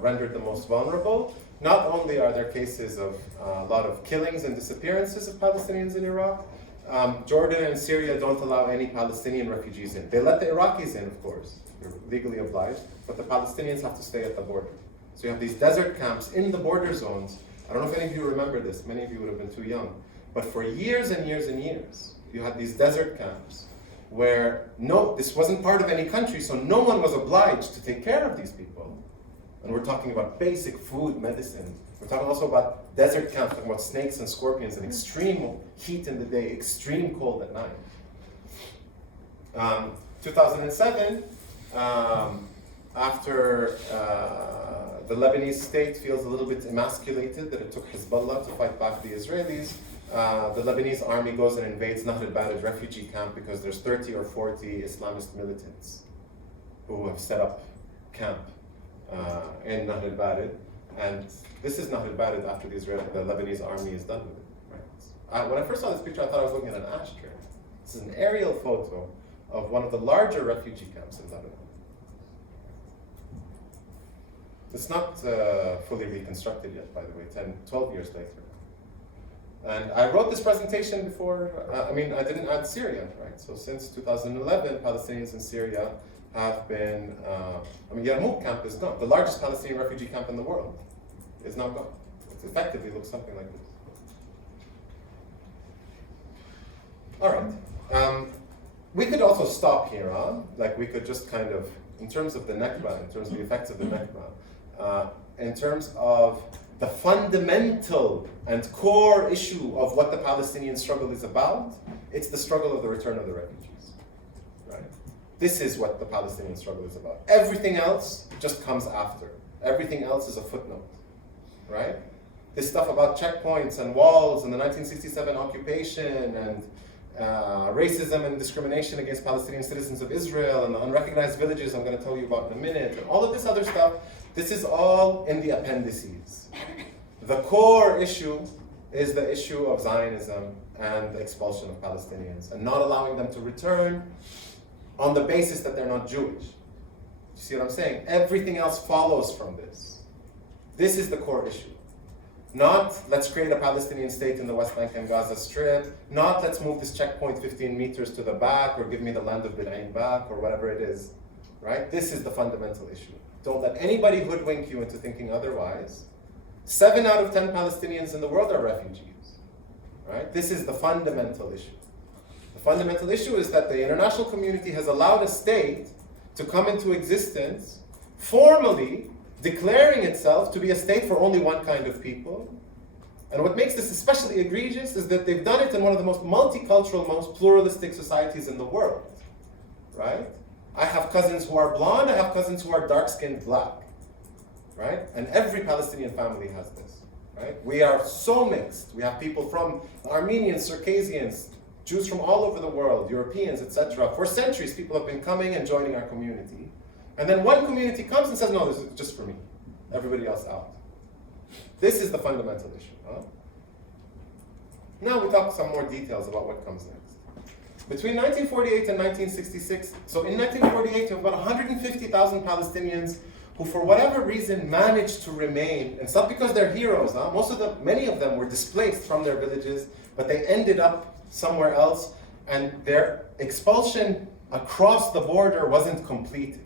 rendered the most vulnerable. Not only are there cases of a lot of killings and disappearances of Palestinians in Iraq, Jordan and Syria don't allow any Palestinian refugees in. They let the Iraqis in, of course. They're legally obliged, but the Palestinians have to stay at the border. So you have these desert camps in the border zones. I don't know if any of you remember this. Many of you would have been too young. But for years and years and years, you had these desert camps where this wasn't part of any country, so no one was obliged to take care of these people. And we're talking about basic food, medicine. We're talking also about desert camps, talking about snakes and scorpions and extreme heat in the day, extreme cold at night. 2007, after the Lebanese state feels a little bit emasculated that it took Hezbollah to fight back the Israelis, the Lebanese army goes and invades Nahr al-Bared refugee camp because there's 30 or 40 Islamist militants who have set up camp in Nahr al-Bared, and this is Nahr al-Bared after the Lebanese army is done with it. Right? When I first saw this picture, I thought I was looking at an ashtray. This is an aerial photo of one of the larger refugee camps in Lebanon. It's not fully reconstructed yet, by the way, 10, 12 years later. And I wrote this presentation before, I didn't add Syria, right? So since 2011, Palestinians in Syria have been, Yarmouk camp is gone. The largest Palestinian refugee camp in the world is now gone. It effectively looks something like this. All right. We could also stop here, like we could just kind of, in terms of the Nakba, in terms of the effects of the Nakba, in terms of the fundamental and core issue of what the Palestinian struggle is about, it's the struggle of the return of the refugees, right? This is what the Palestinian struggle is about. Everything else just comes after. Everything else is a footnote, right? This stuff about checkpoints and walls and the 1967 occupation and racism and discrimination against Palestinian citizens of Israel and the unrecognized villages I'm going to tell you about in a minute, and all of this other stuff, this is all in the appendices. The core issue is the issue of Zionism and the expulsion of Palestinians and not allowing them to return on the basis that they're not Jewish. You see what I'm saying? Everything else follows from this. This is the core issue. Not, let's create a Palestinian state in the West Bank and Gaza Strip. Not, let's move this checkpoint 15 meters to the back or give me the land of Bil'ain back or whatever it is. Right? This is the fundamental issue. Don't let anybody hoodwink you into thinking otherwise. 7 out of 10 Palestinians in the world are refugees. Right? This is the fundamental issue. The fundamental issue is that the international community has allowed a state to come into existence formally declaring itself to be a state for only one kind of people. And what makes this especially egregious is that they've done it in one of the most multicultural, most pluralistic societies in the world, right? I have cousins who are blonde, I have cousins who are dark-skinned black, right? And every Palestinian family has this, right? We are so mixed. We have people from Armenians, Circassians, Jews from all over the world, Europeans, etc. For centuries, people have been coming and joining our community. And then one community comes and says, no, this is just for me. Everybody else out. This is the fundamental issue. Huh? Now we talk some more details about what comes next. Between 1948 and 1966, so in 1948 you have about 150,000 Palestinians who for whatever reason managed to remain, and it's not because they're heroes, huh? Many of them were displaced from their villages, but they ended up somewhere else, and their expulsion across the border wasn't completed.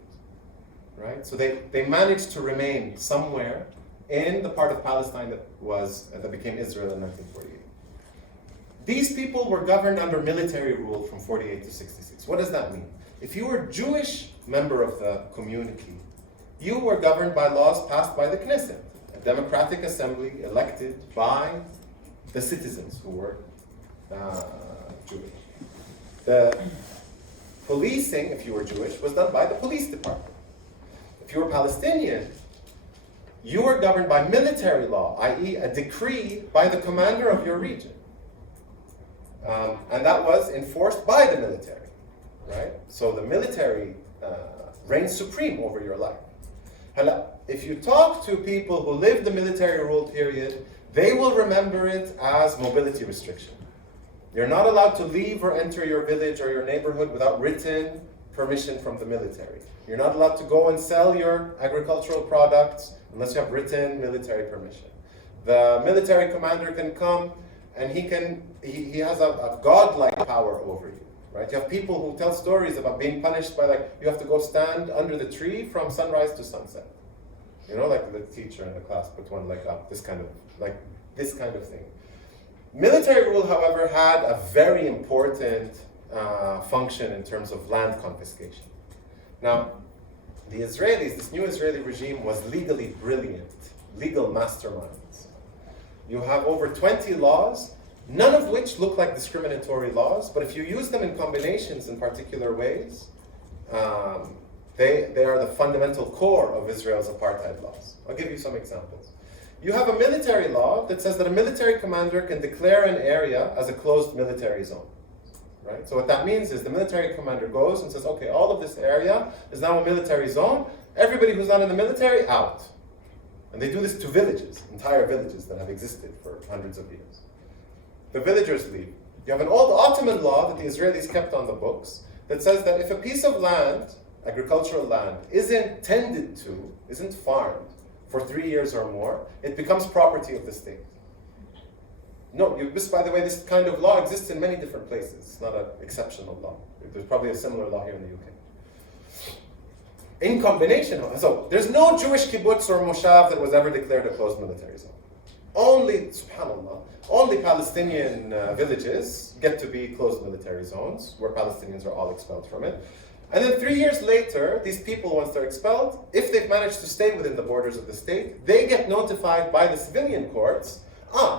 Right? So they managed to remain somewhere in the part of Palestine that became Israel in 1948. These people were governed under military rule from 48 to 66. What does that mean? If you were a Jewish member of the community, you were governed by laws passed by the Knesset, a democratic assembly elected by the citizens who were Jewish. The policing, if you were Jewish, was done by the police department. If you were Palestinian, you were governed by military law, i.e. a decree by the commander of your region. And that was enforced by the military, right? So the military reigns supreme over your life. If you talk to people who lived the military rule period, they will remember it as mobility restriction. You're not allowed to leave or enter your village or your neighborhood without written permission from the military. You're not allowed to go and sell your agricultural products unless you have written military permission. The military commander can come and he has a godlike power over you, right? You have people who tell stories about being punished by, like, you have to go stand under the tree from sunrise to sunset. You know, like the teacher in the class put one leg up, this kind of thing. Military rule, however, had a very important function in terms of land confiscation. Now, the Israelis, this new Israeli regime was legally brilliant, legal masterminds. You have over 20 laws, none of which look like discriminatory laws, but if you use them in combinations in particular ways, they are the fundamental core of Israel's apartheid laws. I'll give you some examples. You have a military law that says that a military commander can declare an area as a closed military zone. Right? So what that means is the military commander goes and says, okay, all of this area is now a military zone. Everybody who's not in the military, out. And they do this to villages, entire villages that have existed for hundreds of years. The villagers leave. You have an old Ottoman law that the Israelis kept on the books that says that if a piece of land, agricultural land, isn't tended to, isn't farmed for 3 years or more, it becomes property of the state. No, by the way, this kind of law exists in many different places. It's not an exceptional law. There's probably a similar law here in the UK. In combination, so there's no Jewish kibbutz or moshav that was ever declared a closed military zone. Only, subhanAllah, only Palestinian villages get to be closed military zones, where Palestinians are all expelled from it. And then 3 years later, these people, once they're expelled, if they've managed to stay within the borders of the state, they get notified by the civilian courts,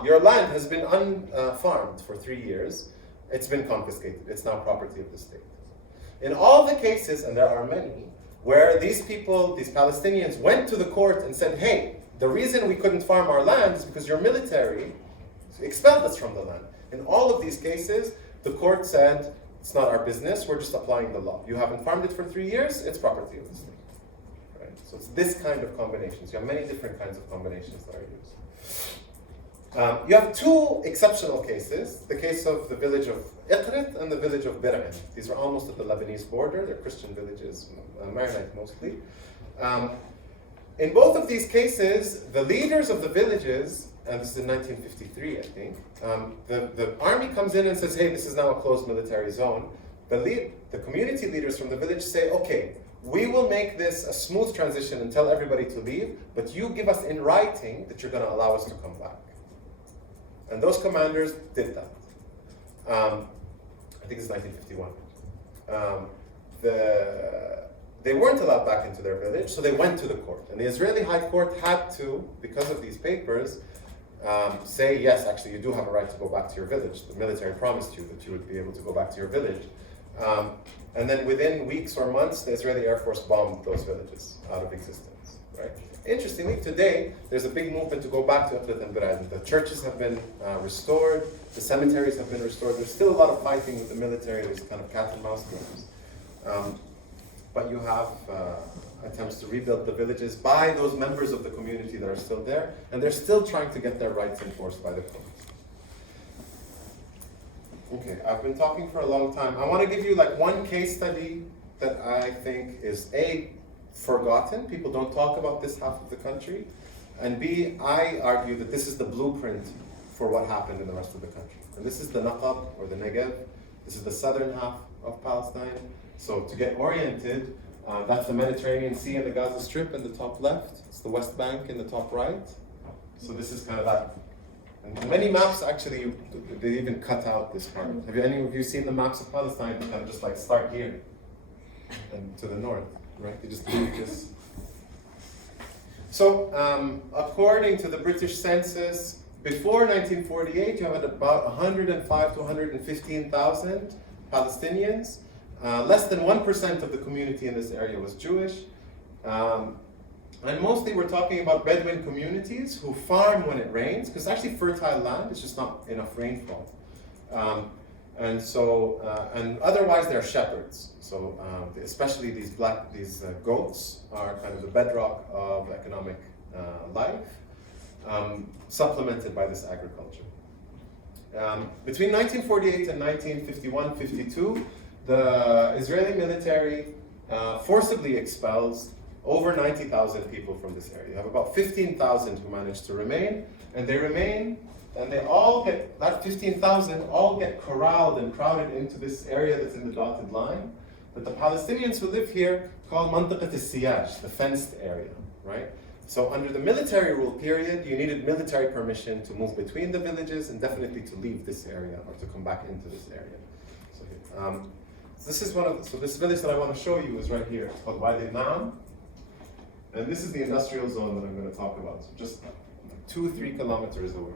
your land has been unfarmed for 3 years, it's been confiscated, it's now property of the state. In all the cases, and there are many, where these people, these Palestinians, went to the court and said, hey, the reason we couldn't farm our land is because your military expelled us from the land. In all of these cases, the court said, it's not our business, we're just applying the law. You haven't farmed it for 3 years, it's property of the state. Right? So it's this kind of combinations. You have many different kinds of combinations that are used. You have two exceptional cases, the case of the village of Iqrit and the village of Bir'an. These are almost at the Lebanese border, they're Christian villages, Maronite mostly. In both of these cases, the leaders of the villages, and this is in 1953, I think, the army comes in and says, hey, this is now a closed military zone. The community leaders from the village say, okay, we will make this a smooth transition and tell everybody to leave, but you give us in writing that you're going to allow us to come back. And those commanders did that. I think it's 1951. They weren't allowed back into their village, so they went to the court. And the Israeli High Court had to, because of these papers, say, yes, actually, you do have a right to go back to your village. The military promised you that you would be able to go back to your village. And then within weeks or months, the Israeli Air Force bombed those villages out of existence. Right? Interestingly, today, there's a big movement to go back to Iqrit and Bir'an. The churches have been restored, the cemeteries have been restored. There's still a lot of fighting with the military, there's kind of cat and mouse games. But you have attempts to rebuild the villages by those members of the community that are still there, and they're still trying to get their rights enforced by the courts. Okay, I've been talking for a long time. I want to give you like one case study that I think is A, forgotten. People don't talk about this half of the country. And B, I argue that this is the blueprint for what happened in the rest of the country. And this is the Naqab, or the Negev. This is the southern half of Palestine. So to get oriented, that's the Mediterranean Sea and the Gaza Strip in the top left. It's the West Bank in the top right. So this is kind of that. And many maps actually, they even cut out this part. Have any of you seen the maps of Palestine? They kind of just like start here and to the north, right? They just leave this. So according to the British census, before 1948, you had about 105 to 115,000 Palestinians. Less than 1% of the community in this area was Jewish. And mostly we're talking about Bedouin communities who farm when it rains, because it's actually fertile land, it's just not enough rainfall. And otherwise they're shepherds. So especially these goats are kind of the bedrock of economic life, supplemented by this agriculture. Between 1948 and 1951-52, the Israeli military forcibly expels over 90,000 people from this area. You have about 15,000 who managed to remain, and they all get, that 15,000 all get corralled and crowded into this area that's in the dotted line, that the Palestinians who live here call Mantaqat al-Siyaj, the fenced area, right? So under the military rule period, you needed military permission to move between the villages and definitely to leave this area or to come back into this area. So this village that I want to show you is right here. It's called Wadi Naam. And this is the industrial zone that I'm going to talk about. So just 2-3 kilometers away.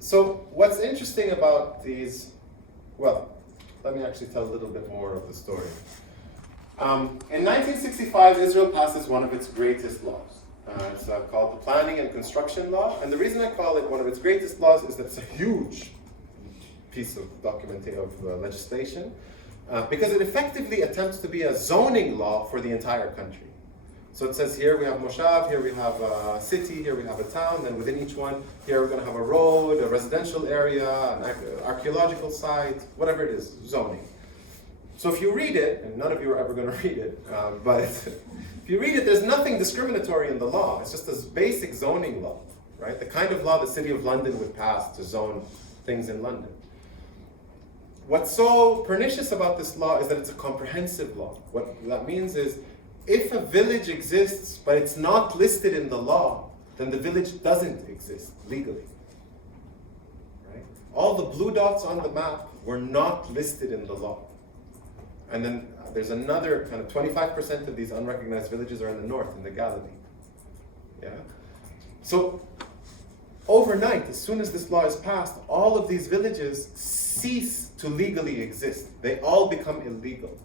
So what's interesting about these, well, let me actually tell a little bit more of the story. In 1965, Israel passes one of its greatest laws. It's called the Planning and Construction Law. And the reason I call it one of its greatest laws is that it's a huge piece of legislation, because it effectively attempts to be a zoning law for the entire country. So it says here we have Moshav, here we have a city, here we have a town, and within each one, here we're going to have a road, a residential area, an archaeological site, whatever it is, zoning. So if you read it, and none of you are ever going to read it, but if you read it, there's nothing discriminatory in the law. It's just this basic zoning law, right? The kind of law the City of London would pass to zone things in London. What's so pernicious about this law is that it's a comprehensive law. What that means is, if a village exists but it's not listed in the law, then the village doesn't exist legally. Right? All the blue dots on the map were not listed in the law. And then there's another kind of 25% of these unrecognized villages are in the north, in the Galilee. Yeah? So overnight, as soon as this law is passed, all of these villages cease to legally exist. They all become illegal.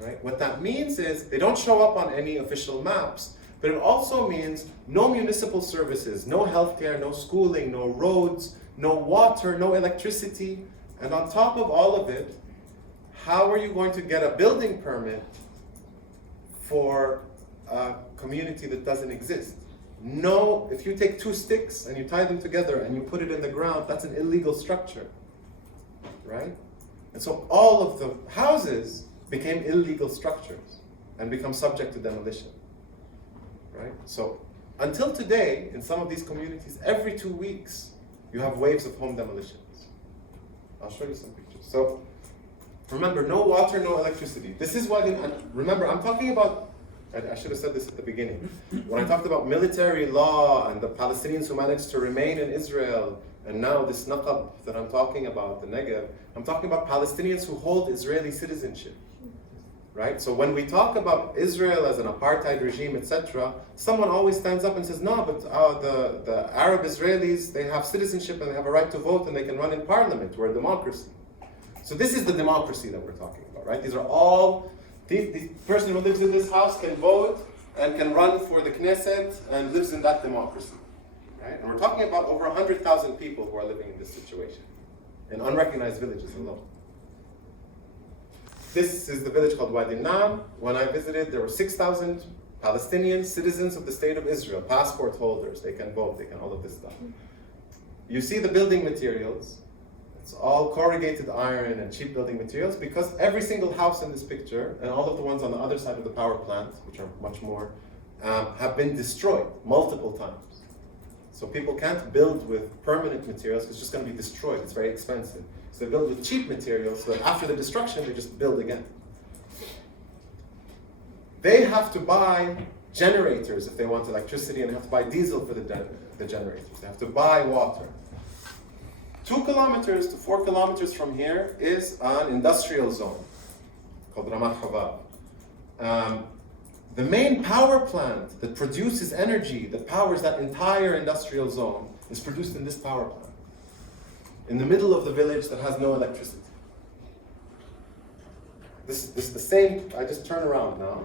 Right? What that means is they don't show up on any official maps, but it also means no municipal services, no healthcare, no schooling, no roads, no water, no electricity. And on top of all of it, how are you going to get a building permit for a community that doesn't exist? No, if you take two sticks and you tie them together and you put it in the ground, that's an illegal structure, right? And so all of the houses became illegal structures and become subject to demolition, right? So until today, in some of these communities, every 2 weeks, you have waves of home demolitions. I'll show you some pictures. So remember, no water, no electricity. This is what, remember, I'm talking about, I should have said this at the beginning. When I talked about military law and the Palestinians who managed to remain in Israel, and now this naqab that I'm talking about, the Negev, I'm talking about Palestinians who hold Israeli citizenship. Right? So when we talk about Israel as an apartheid regime, etc., someone always stands up and says, no, but the Arab Israelis, they have citizenship and they have a right to vote and they can run in parliament. We're a democracy. So this is the democracy that we're talking about, right? These are all, the person who lives in this house can vote and can run for the Knesset and lives in that democracy, right? And we're talking about over 100,000 people who are living in this situation, in unrecognized villages alone. This is the village called Wadi Nam. When I visited, there were 6,000 Palestinian citizens of the state of Israel, passport holders. They can vote, they can all of this stuff. You see the building materials. It's all corrugated iron and cheap building materials because every single house in this picture and all of the ones on the other side of the power plant, which are much more, have been destroyed multiple times. So people can't build with permanent materials, it's just going to be destroyed, it's very expensive. So they build with cheap materials so that after the destruction they just build again. They have to buy generators if they want electricity, and they have to buy diesel for the generators. They have to buy water. 2 kilometers to 4 kilometers from here is an industrial zone called Ramat Hawab. The main power plant that produces energy, that powers that entire industrial zone, is produced in this power plant, in the middle of the village that has no electricity. This is the same, I just turn around now.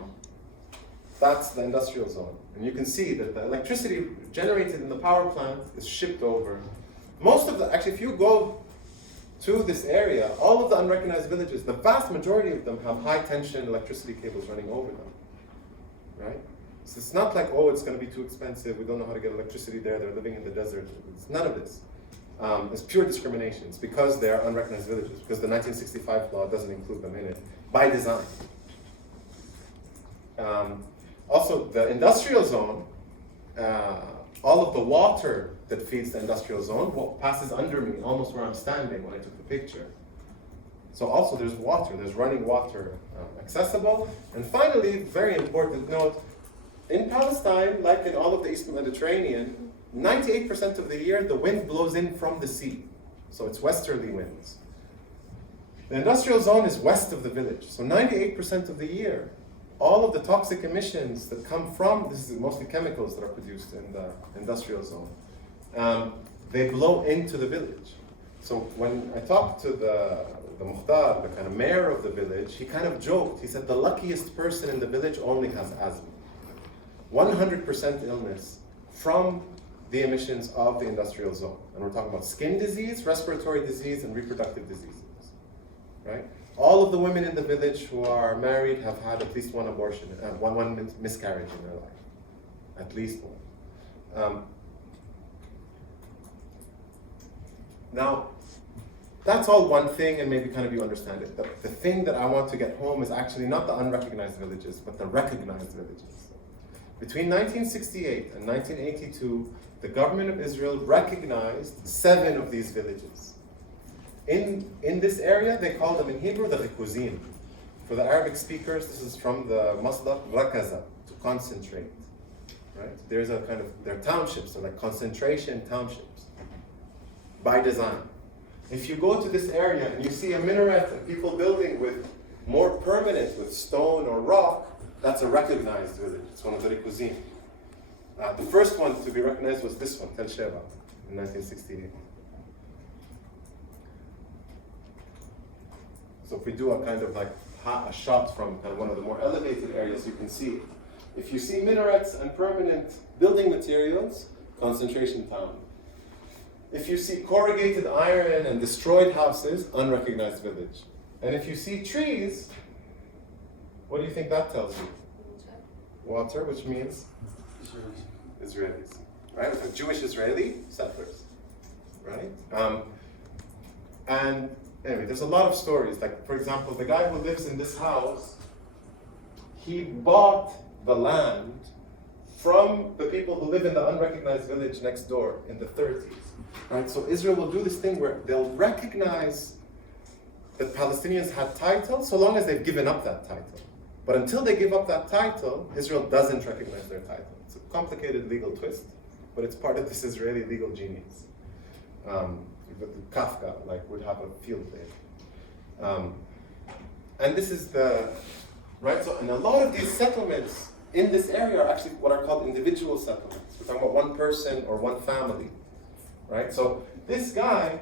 That's the industrial zone. And you can see that the electricity generated in the power plant is shipped over. Most of the, actually if you go to this area, all of the unrecognized villages, the vast majority of them have high tension electricity cables running over them. Right? So it's not like, oh, it's going to be too expensive, we don't know how to get electricity there, they're living in the desert. It's none of this. It's pure discrimination. It's because they are unrecognized villages, because the 1965 law doesn't include them in it, by design. Also, the industrial zone, all of the water that feeds the industrial zone passes under me, almost where I'm standing when I took the picture. So also there's water, there's running water accessible. And finally, very important note, in Palestine, like in all of the East Mediterranean, 98% of the year the wind blows in from the sea. So it's westerly winds. The industrial zone is west of the village. So 98% of the year, all of the toxic emissions that come from, this is mostly chemicals that are produced in the industrial zone, they blow into the village. So when I talked to the Mukhtar, the kind of mayor of the village, he kind of joked. He said the luckiest person in the village only has asthma. 100% illness from the emissions of the industrial zone. And we're talking about skin disease, respiratory disease, and reproductive diseases, right? All of the women in the village who are married have had at least one abortion, one miscarriage in their life, at least one. Now, that's all one thing, and maybe kind of you understand it. The thing that I want to get home is actually not the unrecognized villages, but the recognized villages. Between 1968 and 1982, the government of Israel recognized 7 of these villages. In this area, they call them in Hebrew the Rikuzim. For the Arabic speakers, this is from the masdar rakaza, to concentrate. Right? There's a kind of, they're townships, so like concentration townships, by design. If you go to this area and you see a minaret and people building with more permanent with stone or rock, that's a recognized village. It's one of the Rikuzim. The first one to be recognized was this one, Tel Sheva, in 1968. So if we do a kind of like a shot from kind of one of the more elevated areas, you can see. If you see minarets and permanent building materials, concentration town. If you see corrugated iron and destroyed houses, unrecognized village. And if you see trees, what do you think that tells you? Water, which means Israelis, right? So Jewish Israeli settlers, right? And anyway, there's a lot of stories. Like, for example, the guy who lives in this house, he bought the land from the people who live in the unrecognized village next door in the 30s, right? So Israel will do this thing where they'll recognize that Palestinians had title so long as they've given up that title. But until they give up that title, Israel doesn't recognize their title. It's a complicated legal twist, but it's part of this Israeli legal genius. Kafka would have a field day. And this is the, right? So, and a lot of these settlements in this area are actually what are called individual settlements. We're talking about one person or one family, right? So this guy,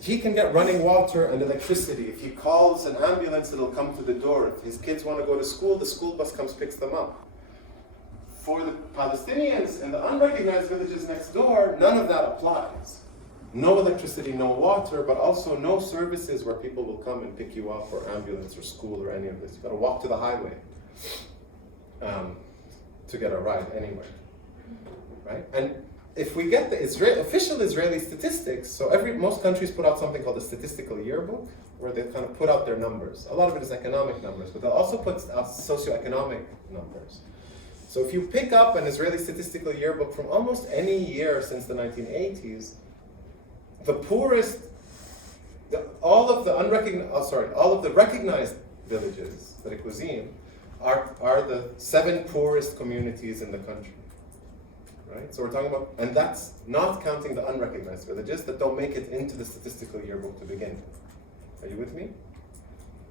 he can get running water and electricity. If he calls an ambulance, it'll come to the door. If his kids want to go to school, the school bus comes, picks them up. For the Palestinians in the unrecognized villages next door, none of that applies. No electricity, no water, but also no services where people will come and pick you up, or ambulance or school or any of this. You've got to walk to the highway to get a ride anywhere, right? And if we get the official Israeli statistics, so most countries put out something called a statistical yearbook, where they kind of put out their numbers. A lot of it is economic numbers, but they'll also put out socioeconomic numbers. So if you pick up an Israeli statistical yearbook from almost any year since the 1980s, the poorest, all of the recognized villages, the Rikuzim, are the 7 poorest communities in the country. Right? So we're talking about, and that's not counting the unrecognized villages that don't make it into the statistical yearbook to begin with. Are you with me?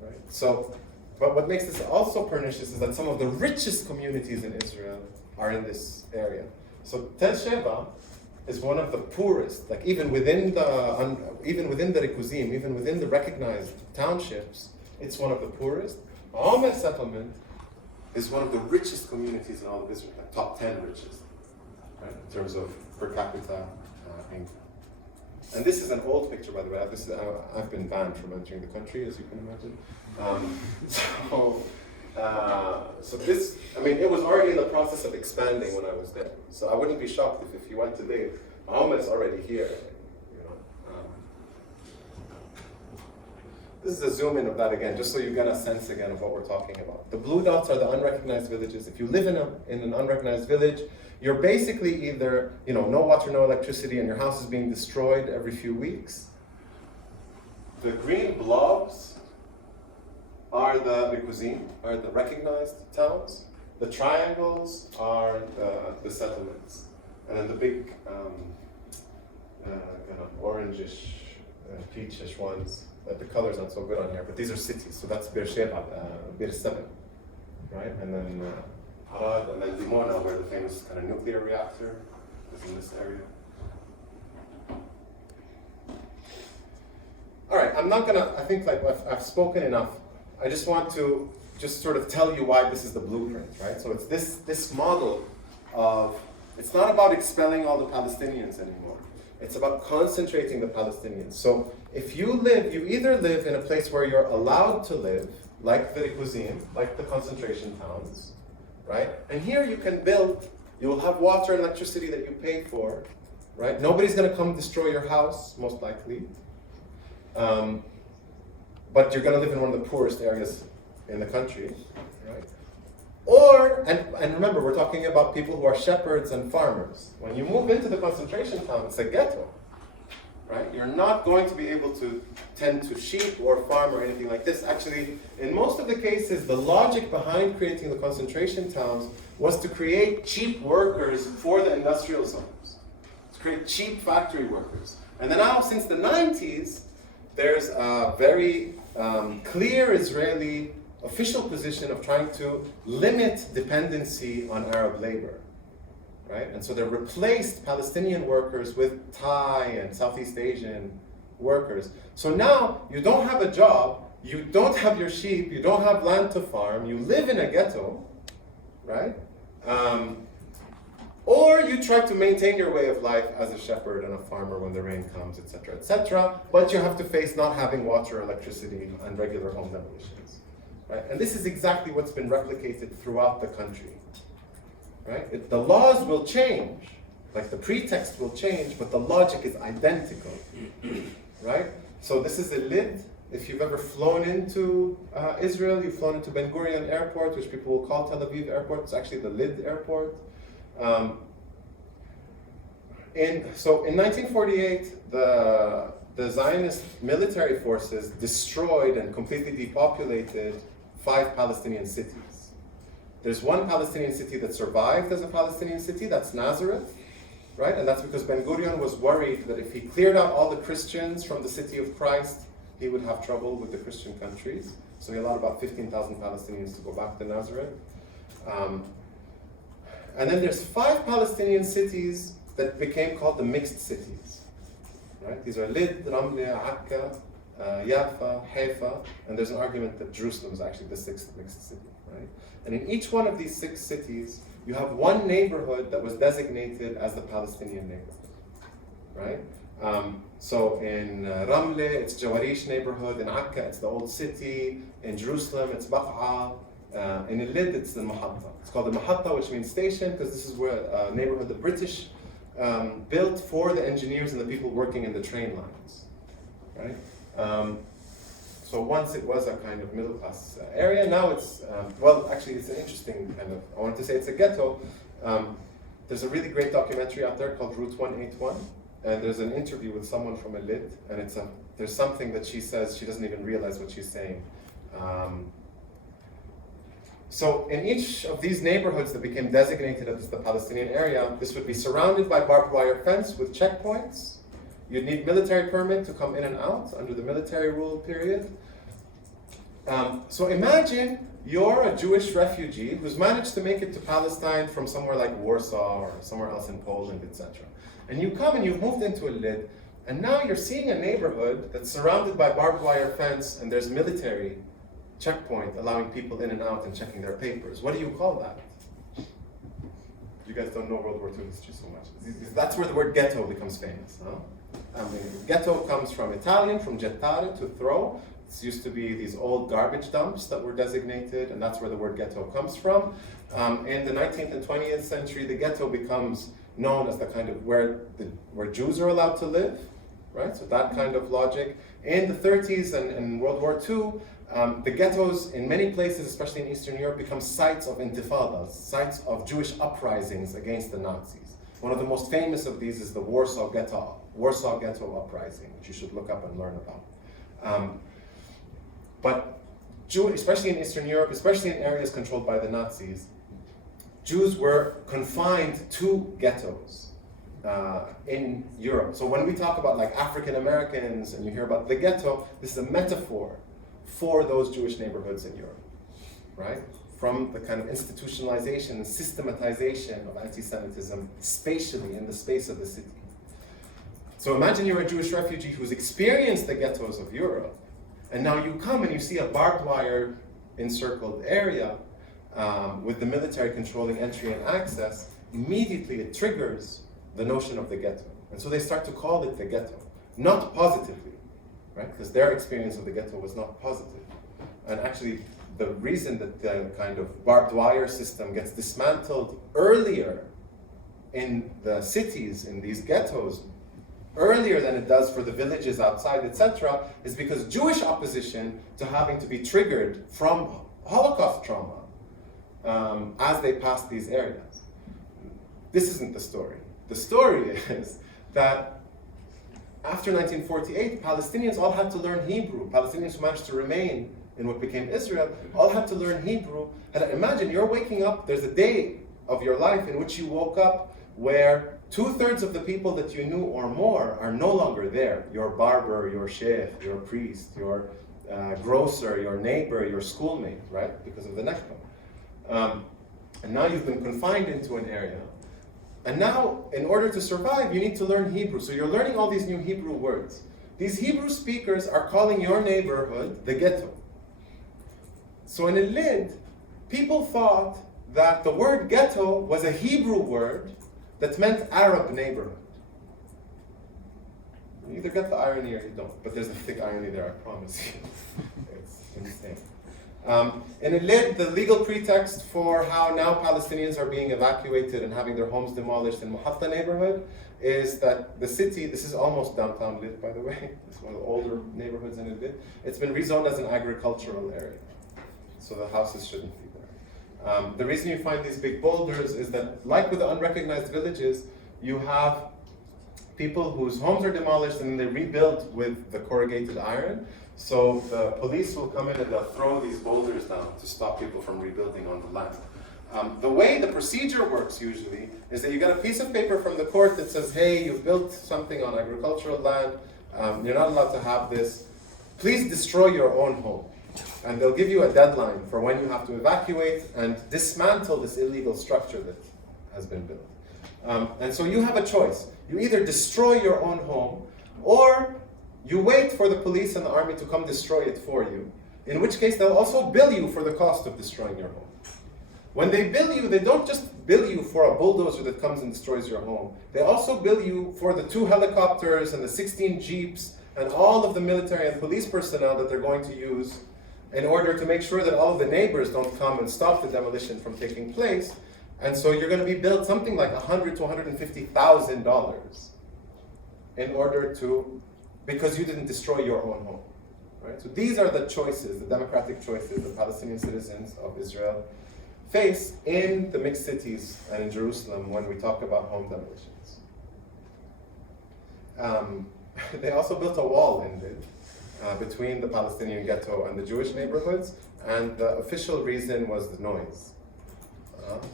Right? So, but what makes this also pernicious is that some of the richest communities in Israel are in this area. So Tel Sheva is one of the poorest, like even within the Rikuzim, even within the recognized townships, it's one of the poorest. Omer settlement is one of the richest communities in all of Israel, like top 10 richest. Right, in terms of per capita income. And this is an old picture, by the way. I've been banned from entering the country, as you can imagine. So this, it was already in the process of expanding when I was there. So I wouldn't be shocked if you went today, Ahmed's already here. This is a zoom in of that again, just so you get a sense again of what we're talking about. The blue dots are the unrecognized villages. If you live in an unrecognized village, you're basically either, no water, no electricity, and your house is being destroyed every few weeks. The green blobs are the Rikuzim, are the recognized towns. The triangles are the settlements. And then the big kind of orangish, peachish ones, the color's not so good on here, but these are cities. So that's Beersheba, Beer-7, right? And then Harad, and then Dimona, where the famous kind of nuclear reactor is in this area. All right, I'm not gonna, I think I've spoken enough. I just want to just sort of tell you why this is the blueprint, right? So it's this model of, it's not about expelling all the Palestinians anymore. It's about concentrating the Palestinians. So if you either live in a place where you're allowed to live, like the Rikuzim, like the concentration towns, right? And here you can build, you will have water and electricity that you pay for, right? Nobody's gonna come destroy your house, most likely. But you're gonna live in one of the poorest areas in the country, right? Or, and remember, we're talking about people who are shepherds and farmers. When you move into the concentration town, it's a ghetto, right? You're not going to be able to tend to sheep or farm or anything like this. Actually, in most of the cases, the logic behind creating the concentration towns was to create cheap workers for the industrial zones, to create cheap factory workers. And then now, since the 90s, there's a very clear Israeli official position of trying to limit dependency on Arab labor, right? And so they replaced Palestinian workers with Thai and Southeast Asian workers. So now you don't have a job, you don't have your sheep, you don't have land to farm, you live in a ghetto, right? Or you try to maintain your way of life as a shepherd and a farmer when the rain comes, etc., but you have to face not having water, electricity, and regular home demolitions, right? And this is exactly what's been replicated throughout the country, right? The laws will change, like the pretext will change, but the logic is identical, right? So this is a lid. If you've ever flown into Israel, you've flown into Ben Gurion Airport, which people will call Tel Aviv Airport. It's actually the Lid Airport. So in 1948, the Zionist military forces destroyed and completely depopulated 5 Palestinian cities. There's one Palestinian city that survived as a Palestinian city, that's Nazareth, right? And that's because Ben Gurion was worried that if he cleared out all the Christians from the city of Christ, he would have trouble with the Christian countries. So he allowed about 15,000 Palestinians to go back to Nazareth. And then there's 5 Palestinian cities that became called the mixed cities. Right? These are Lid, Ramle, Akka, Yafa, Haifa, and there's an argument that Jerusalem is actually the 6th mixed city. Right? And in each one of these 6 cities, you have one neighborhood that was designated as the Palestinian neighborhood. Right? So in Ramle, it's Jawarish neighborhood. In Akka, it's the old city. In Jerusalem, it's Baqa. In Lid, it's the Mahatta. It's called the Mahatta, which means station, because this is where a neighborhood the British built for the engineers and the people working in the train lines. Right? So once it was a kind of middle class area, now it's, well, actually it's an interesting kind of, I wanted to say it's a ghetto. There's a really great documentary out there called Route 181. And there's an interview with someone from a Lid, and there's something that she says, she doesn't even realize what she's saying. So in each of these neighborhoods that became designated as the Palestinian area, this would be surrounded by barbed wire fence with checkpoints. You'd need military permit to come in and out under the military rule period. So imagine you're a Jewish refugee who's managed to make it to Palestine from somewhere like Warsaw or somewhere else in Poland, etc. And you come and you've moved into a Lid, and now you're seeing a neighborhood that's surrounded by barbed wire fence and there's military checkpoint allowing people in and out and checking their papers. What do you call that? You guys don't know World War II history so much. That's where the word ghetto becomes famous. Huh? Ghetto comes from Italian, from gettare, to throw. It used to be these old garbage dumps that were designated, and that's where the word ghetto comes from. In the 19th and 20th century, the ghetto becomes known as the kind of where Jews are allowed to live, right? So that kind of logic. In the 30s and World War II, the ghettos in many places, especially in Eastern Europe, become sites of intifadas, sites of Jewish uprisings against the Nazis. One of the most famous of these is the Warsaw Ghetto uprising, which you should look up and learn about. But especially in Eastern Europe, especially in areas controlled by the Nazis, Jews were confined to ghettos in Europe. So when we talk about like African Americans and you hear about the ghetto, this is a metaphor for those Jewish neighborhoods in Europe, right? From the kind of institutionalization and systematization of anti-Semitism spatially in the space of the city. So imagine you're a Jewish refugee who's experienced the ghettos of Europe, and now you come and you see a barbed wire encircled area with the military controlling entry and access. Immediately it triggers the notion of the ghetto. And so they start to call it the ghetto, not positively, right? Because their experience of the ghetto was not positive. And actually, the reason that the kind of barbed wire system gets dismantled earlier in the cities, in these ghettos, earlier than it does for the villages outside, etc., is because Jewish opposition to having to be triggered from Holocaust trauma as they pass these areas. This isn't the story. The story is that after 1948, Palestinians all had to learn Hebrew. Palestinians who managed to remain in what became Israel all had to learn Hebrew. And imagine you're waking up, there's a day of your life in which you woke up where 2/3 of the people that you knew or more are no longer there. Your barber, your sheikh, your priest, your grocer, your neighbor, your schoolmate, right? Because of the Nakba. And now you've been confined into an area. And now, in order to survive, you need to learn Hebrew. So you're learning all these new Hebrew words. These Hebrew speakers are calling your neighborhood the ghetto. So in Lid, people thought that the word ghetto was a Hebrew word that meant Arab neighborhood. You either get the irony or you don't, but there's a thick irony there, I promise you. It's insane. In Lid, the legal pretext for how now Palestinians are being evacuated and having their homes demolished in Muhatta neighborhood is that the city, this is almost downtown Lid, by the way, it's one of the older neighborhoods in Lid, it's been rezoned as an agricultural area. So the houses shouldn't be there. The reason you find these big boulders is that, like with the unrecognized villages, you have people whose homes are demolished and they rebuild with the corrugated iron. So the police will come in and they'll throw these boulders down to stop people from rebuilding on the land. The way the procedure works usually is that you get a piece of paper from the court that says, hey, you've built something on agricultural land, you're not allowed to have this, please destroy your own home. And they'll give you a deadline for when you have to evacuate and dismantle this illegal structure that has been built. And so you have a choice. You either destroy your own home, or you wait for the police and the army to come destroy it for you, in which case they'll also bill you for the cost of destroying your home. When they bill you, they don't just bill you for a bulldozer that comes and destroys your home. They also bill you for the 2 helicopters and the 16 jeeps and all of the military and police personnel that they're going to use in order to make sure that all of the neighbors don't come and stop the demolition from taking place. And so you're going to be billed something like $100,000 to $150,000 in order to, because you didn't destroy your own home, right? So these are the choices, the democratic choices that Palestinian citizens of Israel face in the mixed cities and in Jerusalem when we talk about home demolitions. They also built a wall in Lid between the Palestinian ghetto and the Jewish neighborhoods, and the official reason was the noise.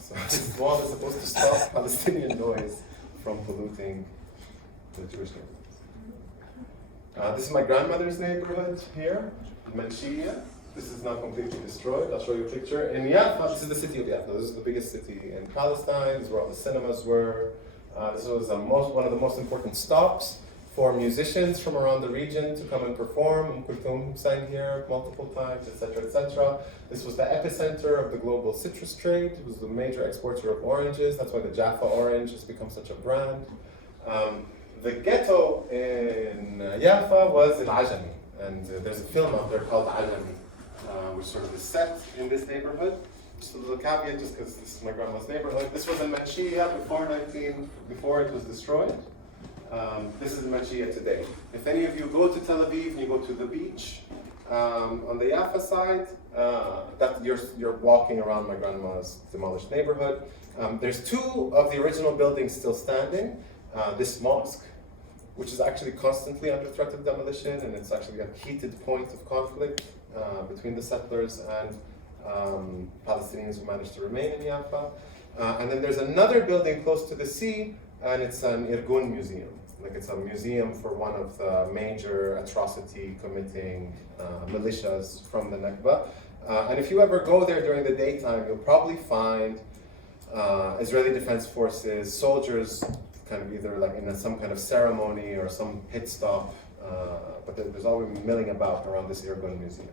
So this wall is supposed to stop Palestinian noise from polluting the Jewish neighborhoods. This is my grandmother's neighborhood here, Manshia. This is not completely destroyed. I'll show you a picture. In Yafa, this is the city of Yafa. This is the biggest city in Palestine. This is where all the cinemas were. This was one of the most important stops for musicians from around the region to come and perform. Kulthum sang here multiple times, etc., etc. This was the epicenter of the global citrus trade. It was the major exporter of oranges. That's why the Jaffa orange has become such a brand. The ghetto in Yafa was in Ajami, and there's a film out there called Ajami, which sort of is set in this neighborhood. Just a little caveat, just because this is my grandma's neighborhood. This was in Manshia before it was destroyed. This is Manshia today. If any of you go to Tel Aviv and you go to the beach on the Yafa side, that you're walking around my grandma's demolished neighborhood. There's 2 of the original buildings still standing. This mosque, which is actually constantly under threat of demolition, and it's actually a heated point of conflict between the settlers and Palestinians who managed to remain in Yafa. And then there's another building close to the sea, and it's an Irgun museum. Like, it's a museum for one of the major atrocity committing militias from the Nakba. And if you ever go there during the daytime, you'll probably find Israeli Defense Forces, soldiers kind of either like in some kind of ceremony or some pit stop, but there's always milling about around this Irgun museum.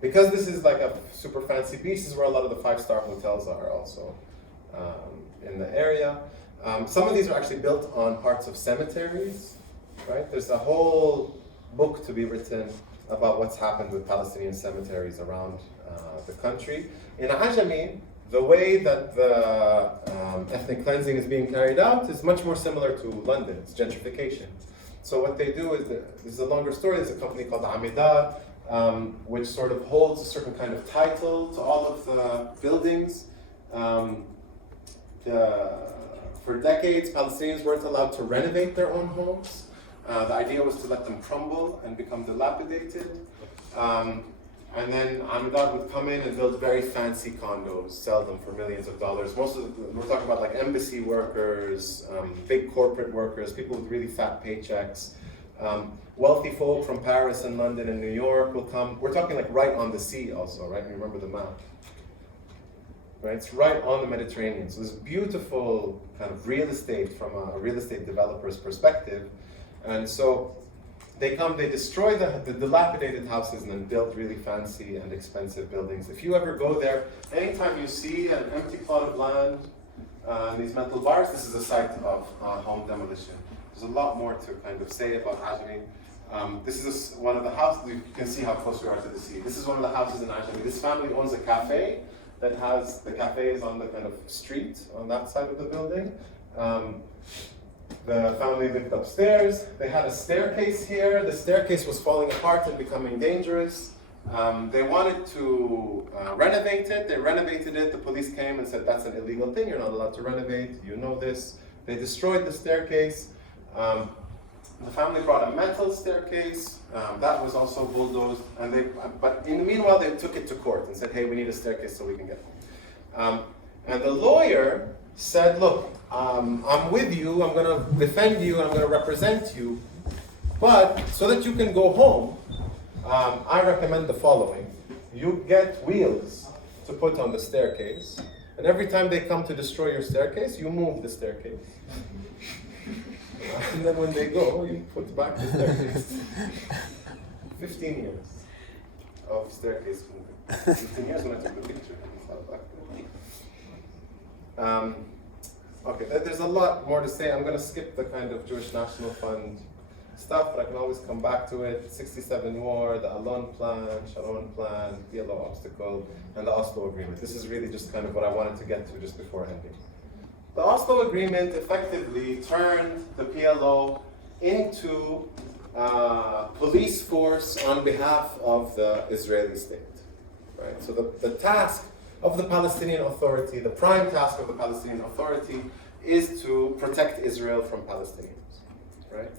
Because this is like a super fancy beach, this is where a lot of the 5-star hotels are also in the area. Some of these are actually built on parts of cemeteries, right? There's a whole book to be written about what's happened with Palestinian cemeteries around the country. In Ajami, the way that the ethnic cleansing is being carried out is much more similar to London. It's gentrification. So what they do is, this is a longer story, there's a company called Amida, which sort of holds a certain kind of title to all of the buildings. For decades, Palestinians weren't allowed to renovate their own homes. The idea was to let them crumble and become dilapidated. And then Amdad would come in and build very fancy condos, sell them for millions of dollars. Most of them, we're talking about like embassy workers, big corporate workers, people with really fat paychecks. Wealthy folk from Paris and London and New York will come. We're talking like right on the sea also, right? You remember the map. Right? It's right on the Mediterranean. So this beautiful kind of real estate from a real estate developer's perspective. And so they come, they destroy the dilapidated houses and then build really fancy and expensive buildings. If you ever go there, anytime you see an empty plot of land, these metal bars, this is a site of home demolition. There's a lot more to kind of say about Ajami. This is one of the houses, you can see how close we are to the sea. This is one of the houses in Ajami. This family owns a cafe that has, the cafe is on the kind of street on that side of the building. The family lived upstairs. They had a staircase here. The staircase was falling apart and becoming dangerous. They wanted to renovate it. They renovated it. The police came and said, that's an illegal thing. You're not allowed to renovate. You know this. They destroyed the staircase. The family brought a metal staircase. That was also bulldozed. But in the meanwhile, they took it to court and said, hey, we need a staircase so we can get home. And the lawyer said, look, I'm with you, I'm going to defend you, I'm going to represent you, but so that you can go home, I recommend the following. You get wheels to put on the staircase, and every time they come to destroy your staircase, you move the staircase. And then when they go, you put back the staircase. 15 years of staircase moving. 15 years when I took the picture. Okay, there's a lot more to say. I'm going to skip the kind of Jewish National Fund stuff, but I can always come back to it. 67 war, the Alon Plan, Sharon Plan, PLO obstacle, and the Oslo Agreement. This is really just kind of what I wanted to get to just before ending. The Oslo Agreement effectively turned the PLO into police force on behalf of the Israeli state. Right? So the task of the Palestinian Authority, the prime task of the Palestinian Authority is to protect Israel from Palestinians, right?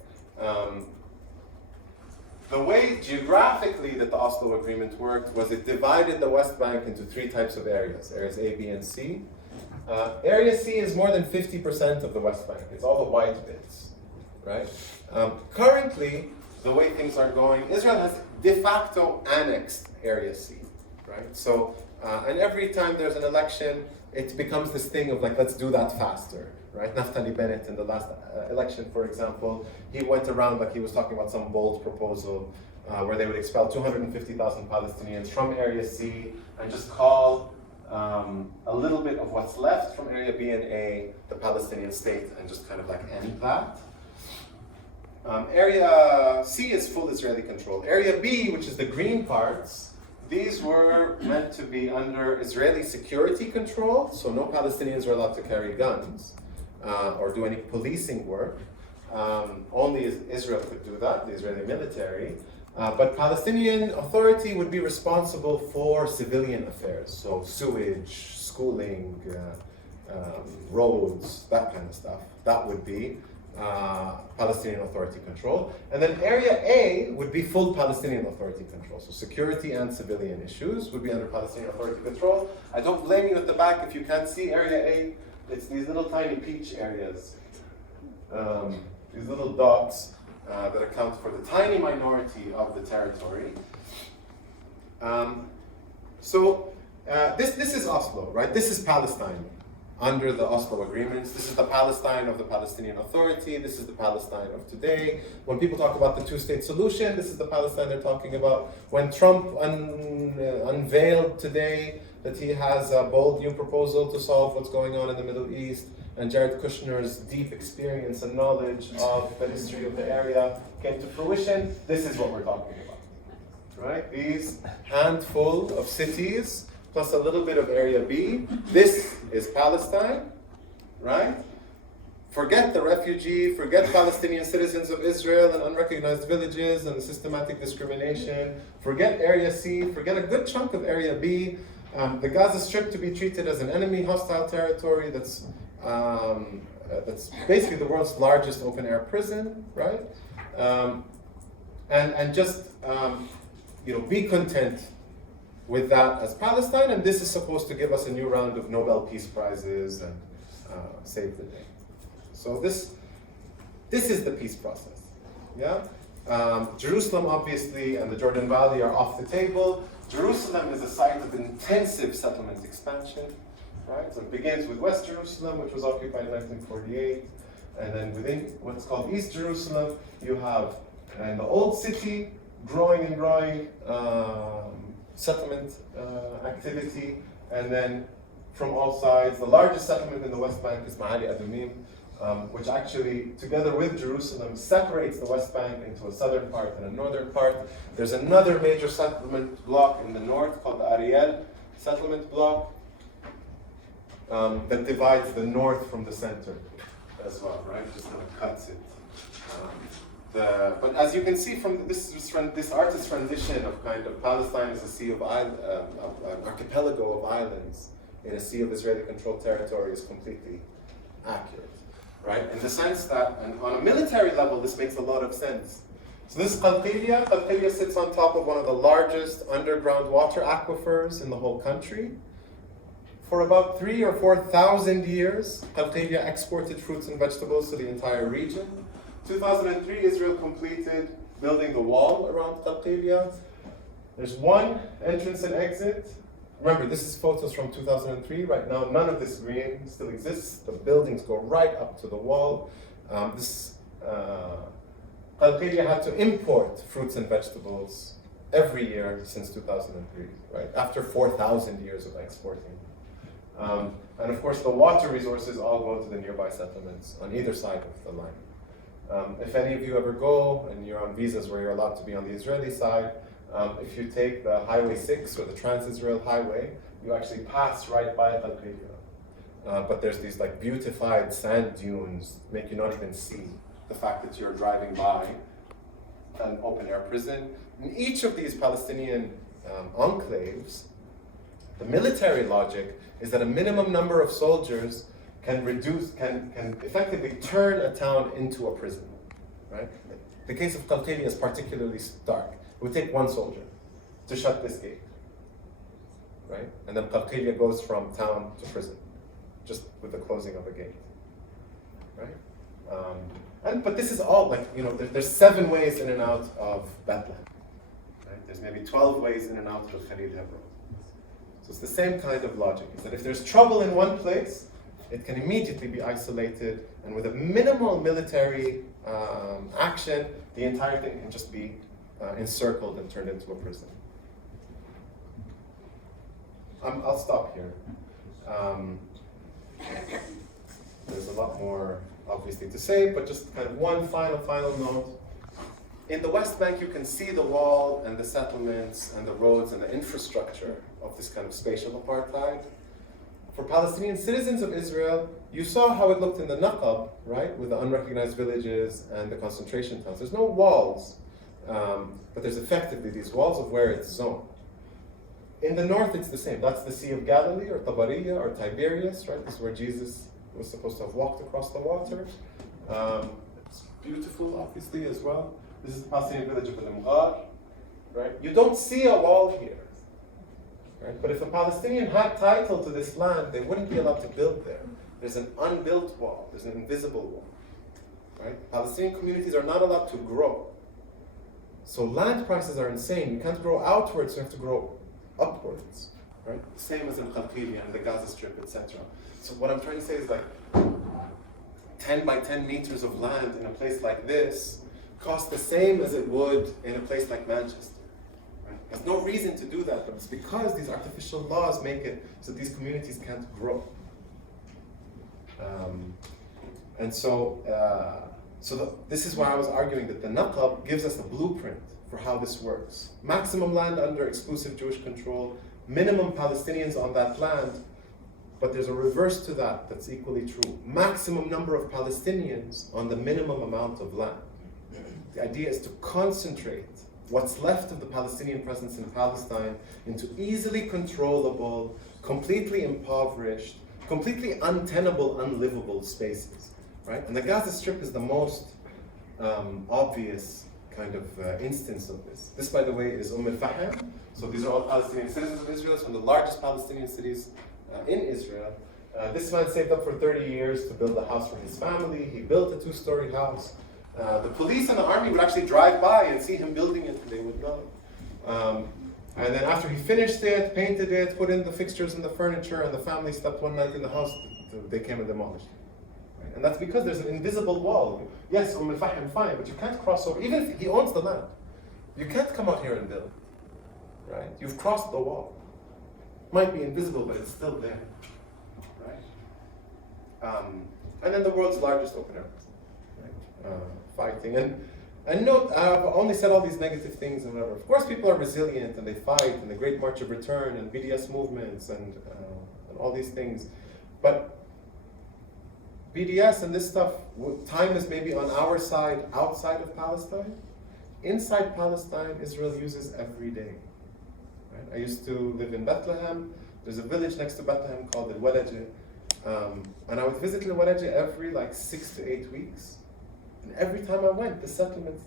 The way geographically that the Oslo Agreement worked was it divided the West Bank into three types of areas A, B, and C. Area C is more than 50% of the West Bank. It's all the white bits, right? Currently, the way things are going, Israel has de facto annexed Area C, right? So, and every time there's an election, it becomes this thing of like, let's do that faster, right? Naftali Bennett in the last election, for example, he went around like he was talking about some bold proposal where they would expel 250,000 Palestinians from Area C and just call a little bit of what's left from Area B and A the Palestinian state and just kind of like end that. Area C is full Israeli control. Area B, which is the green parts, these were meant to be under Israeli security control, so no Palestinians were allowed to carry guns or do any policing work. Only Israel could do that, the Israeli military. But Palestinian Authority would be responsible for civilian affairs, so sewage, schooling, roads, that kind of stuff. That would be Palestinian Authority control. And then Area A would be full Palestinian Authority control. So security and civilian issues would be under Palestinian Authority control. I don't blame you at the back if you can't see Area A. It's these little tiny peach areas. These little dots that account for the tiny minority of the territory. This is Oslo, right? This is Palestine under the Oslo agreements. This is the Palestine of the Palestinian Authority. This is the Palestine of today. When people talk about the two-state solution, this is the Palestine they're talking about. When Trump unveiled today that he has a bold new proposal to solve what's going on in the Middle East, and Jared Kushner's deep experience and knowledge of the history of the area came to fruition, this is what we're talking about, right? These handful of cities plus a little bit of Area B. This is Palestine, right? Forget the refugee, forget Palestinian citizens of Israel and unrecognized villages and the systematic discrimination. Forget Area C, forget a good chunk of Area B. The Gaza Strip to be treated as an enemy hostile territory that's basically the world's largest open-air prison, right? And just be content with that as Palestine, and this is supposed to give us a new round of Nobel Peace Prizes and save the day. So this is the peace process. Yeah, Jerusalem obviously and the Jordan Valley are off the table. Jerusalem is a site of intensive settlement expansion. Right, so it begins with West Jerusalem, which was occupied in 1948, and then within what's called East Jerusalem, you have in the old city growing and growing settlement activity, and then from all sides, the largest settlement in the West Bank is Ma'ali Adumim, which actually, together with Jerusalem, separates the West Bank into a southern part and a northern part. There's another major settlement block in the north called the Ariel settlement block that divides the north from the center as well, right? Just kind of cuts it. But as you can see from this artist's rendition of kind of Palestine as a sea of an archipelago of islands in a sea of Israeli-controlled territory is completely accurate, right? In the sense that, and on a military level, this makes a lot of sense. So this is Qalqilya. Qalqilya sits on top of one of the largest underground water aquifers in the whole country. For about 3,000 or 4,000 years, Qalqilya exported fruits and vegetables to the entire region. 2003, Israel completed building the wall around Qalqilya. There's one entrance and exit. Remember, this is photos from 2003. Right now, none of this green still exists. The buildings go right up to the wall. Qalqilya had to import fruits and vegetables every year since 2003, right? After 4,000 years of exporting. And of course, the water resources all go to the nearby settlements on either side of the line. If any of you ever go and you're on visas where you're allowed to be on the Israeli side, if you take the Highway 6 or the Trans-Israel Highway, you actually pass right by Qalqilya. But there's these like beautified sand dunes make you not even see the fact that you're driving by an open-air prison. In each of these Palestinian enclaves, the military logic is that a minimum number of soldiers can effectively turn a town into a prison, right? The case of Qalqilya is particularly stark. It would take one soldier to shut this gate, right? And then Qalqilya goes from town to prison, just with the closing of a gate, right? But this is all like, there's 7 ways in and out of Bethlehem, right? There's maybe 12 ways in and out of Khalil Hebron. So it's the same kind of logic, is that if there's trouble in one place, it can immediately be isolated, and with a minimal military action, the entire thing can just be encircled and turned into a prison. I'll stop here. There's a lot more, obviously, to say, but just kind of one final note. In the West Bank, you can see the wall and the settlements and the roads and the infrastructure of this kind of spatial apartheid. For Palestinian citizens of Israel, you saw how it looked in the Naqab, right, with the unrecognized villages and the concentration towns. There's no walls, but there's effectively these walls of where it's zoned. In the north, it's the same. That's the Sea of Galilee, or Tabariya, or Tiberias, right? This is where Jesus was supposed to have walked across the water. It's beautiful, obviously, as well. This is the Palestinian village of Al-Mghar, right? You don't see a wall here, right? But if a Palestinian had title to this land, they wouldn't be allowed to build there. There's an unbuilt wall. There's an invisible wall, right? Palestinian communities are not allowed to grow. So land prices are insane. You can't grow outwards, you have to grow upwards, right? Same as in Qalqilya and the Gaza Strip, etc. So what I'm trying to say is like 10 by 10 meters of land in a place like this costs the same as it would in a place like Manchester. Right? There's no reason to do that, but it's because these artificial laws make it so these communities can't grow. This is why I was arguing that the Naqab gives us a blueprint for how this works. Maximum land under exclusive Jewish control, minimum Palestinians on that land, but there's a reverse to that that's equally true. Maximum number of Palestinians on the minimum amount of land. The idea is to concentrate what's left of the Palestinian presence in Palestine into easily controllable, completely impoverished, completely untenable, unlivable spaces, right? And the Gaza Strip is the most obvious kind of instance of this. This, by the way, is Al-Fahim, So these are all Palestinian citizens of Israel. It's one of the largest Palestinian cities in Israel. This man saved up for 30 years to build a house for his family. He built a 2-story house. The police and the army would actually drive by and see him building it, and they would know. And then after he finished it, painted it, put in the fixtures and the furniture, and the family slept one night in the house, they came and demolished it. Right? And that's because there's an invisible wall. Yes, al-Fahim, fine, but you can't cross over. Even if he owns the land, you can't come out here and build. Right? You've crossed the wall. Might be invisible, but it's still there. Right? And then the world's largest open air, right? Fighting. And note, I've only said all these negative things and whatever. Of course, people are resilient and they fight, and the Great March of Return and BDS movements and all these things. But BDS and this stuff, time is maybe on our side outside of Palestine. Inside Palestine, Israel uses every day. Right? I used to live in Bethlehem. There's a village next to Bethlehem called El Walaje. And I would visit El Walaje every 6 to 8 weeks. And every time I went, the settlement,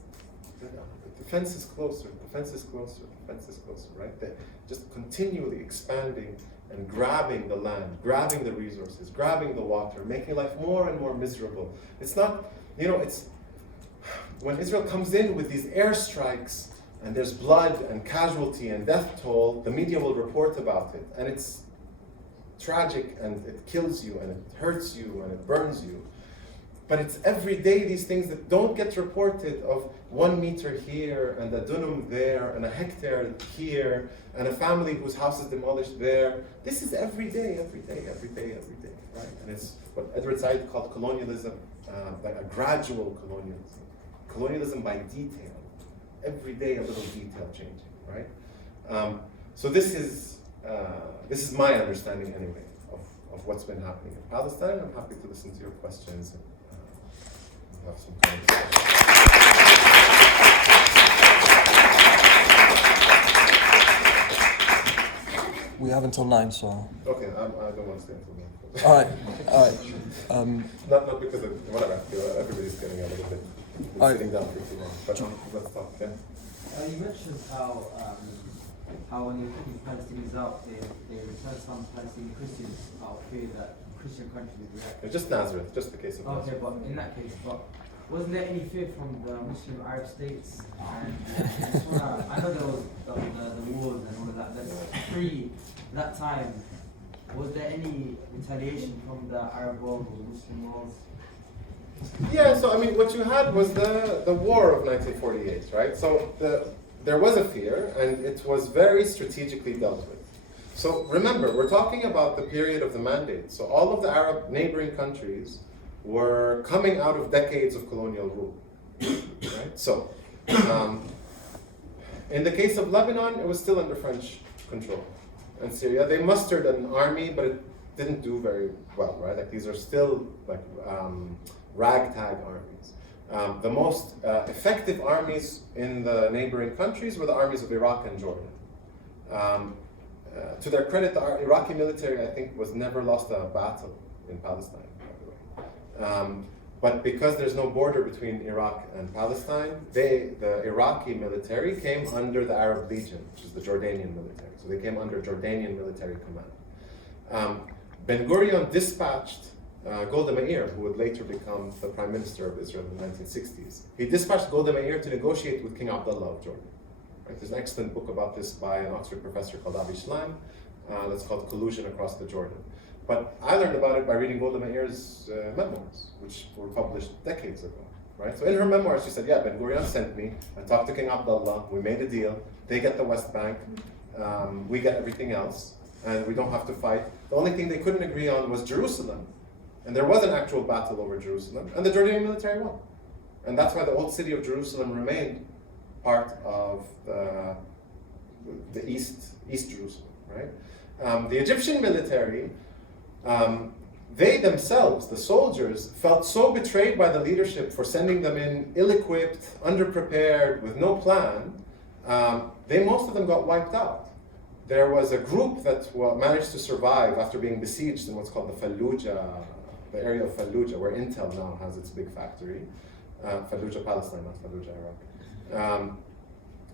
the fence is closer, the fence is closer, the fence is closer, right? They're just continually expanding and grabbing the land, grabbing the resources, grabbing the water, making life more and more miserable. It's not, it's, when Israel comes in with these airstrikes and there's blood and casualty and death toll, the media will report about it. And it's tragic, and it kills you, and it hurts you, and it burns you. But it's every day these things that don't get reported, of 1 meter here, and a dunum there, and a hectare here, and a family whose house is demolished there. This is every day, every day, every day, every day, right? And it's what Edward Said called colonialism, like a gradual colonialism. Colonialism by detail. Every day a little detail changing, right? So this is my understanding anyway of what's been happening in Palestine. I'm happy to listen to your questions. Have some time to We have until 9, so. Okay, I don't want to stay until 9. All right. Not because of whatever. Everybody's getting a little bit sitting down for too long. But let's talk. Yeah. You mentioned how when you're kicking Palestinians out, they return some Palestinian Christians out of fear that Christian countries would react. It's just Nazareth, just the case of Nazareth. Okay, but in that case, wasn't there any fear from the Muslim Arab states? And I know there was the wars and all of that. That time, was there any retaliation from the Arab world or the Muslim world? Yeah, so I mean, what you had was the war of 1948, right? So there was a fear, and it was very strategically dealt with. So remember, we're talking about the period of the Mandate. So all of the Arab neighboring countries were coming out of decades of colonial rule, right? So in the case of Lebanon, it was still under French control. And Syria, they mustered an army, but it didn't do very well, right? Like, these are still ragtag armies. The most effective armies in the neighboring countries were the armies of Iraq and Jordan. To their credit, the Iraqi military, I think, was never lost a battle in Palestine, by the way. But because there's no border between Iraq and Palestine, the Iraqi military came under the Arab Legion, which is the Jordanian military. So they came under Jordanian military command. Ben Gurion dispatched Golda Meir, who would later become the Prime Minister of Israel in the 1960s. He dispatched Golda Meir to negotiate with King Abdullah of Jordan. Right? There's an excellent book about this by an Oxford professor called Avi Shlam, that's called Collusion Across the Jordan. But I learned about it by reading Golda Meir's memoirs, which were published decades ago. Right? So in her memoirs, she said, yeah, Ben Gurion sent me, I talked to King Abdullah, we made a deal, they get the West Bank, we get everything else, and we don't have to fight. The only thing they couldn't agree on was Jerusalem. And there was an actual battle over Jerusalem, and the Jordanian military won. And that's why the old city of Jerusalem remained part of the East Jerusalem, right? The Egyptian military, they themselves, the soldiers, felt so betrayed by the leadership for sending them in ill-equipped, underprepared, with no plan, most of them got wiped out. There was a group that managed to survive after being besieged in what's called the Fallujah, the area of Fallujah, where Intel now has its big factory. Fallujah, Palestine, not Fallujah, Iraq.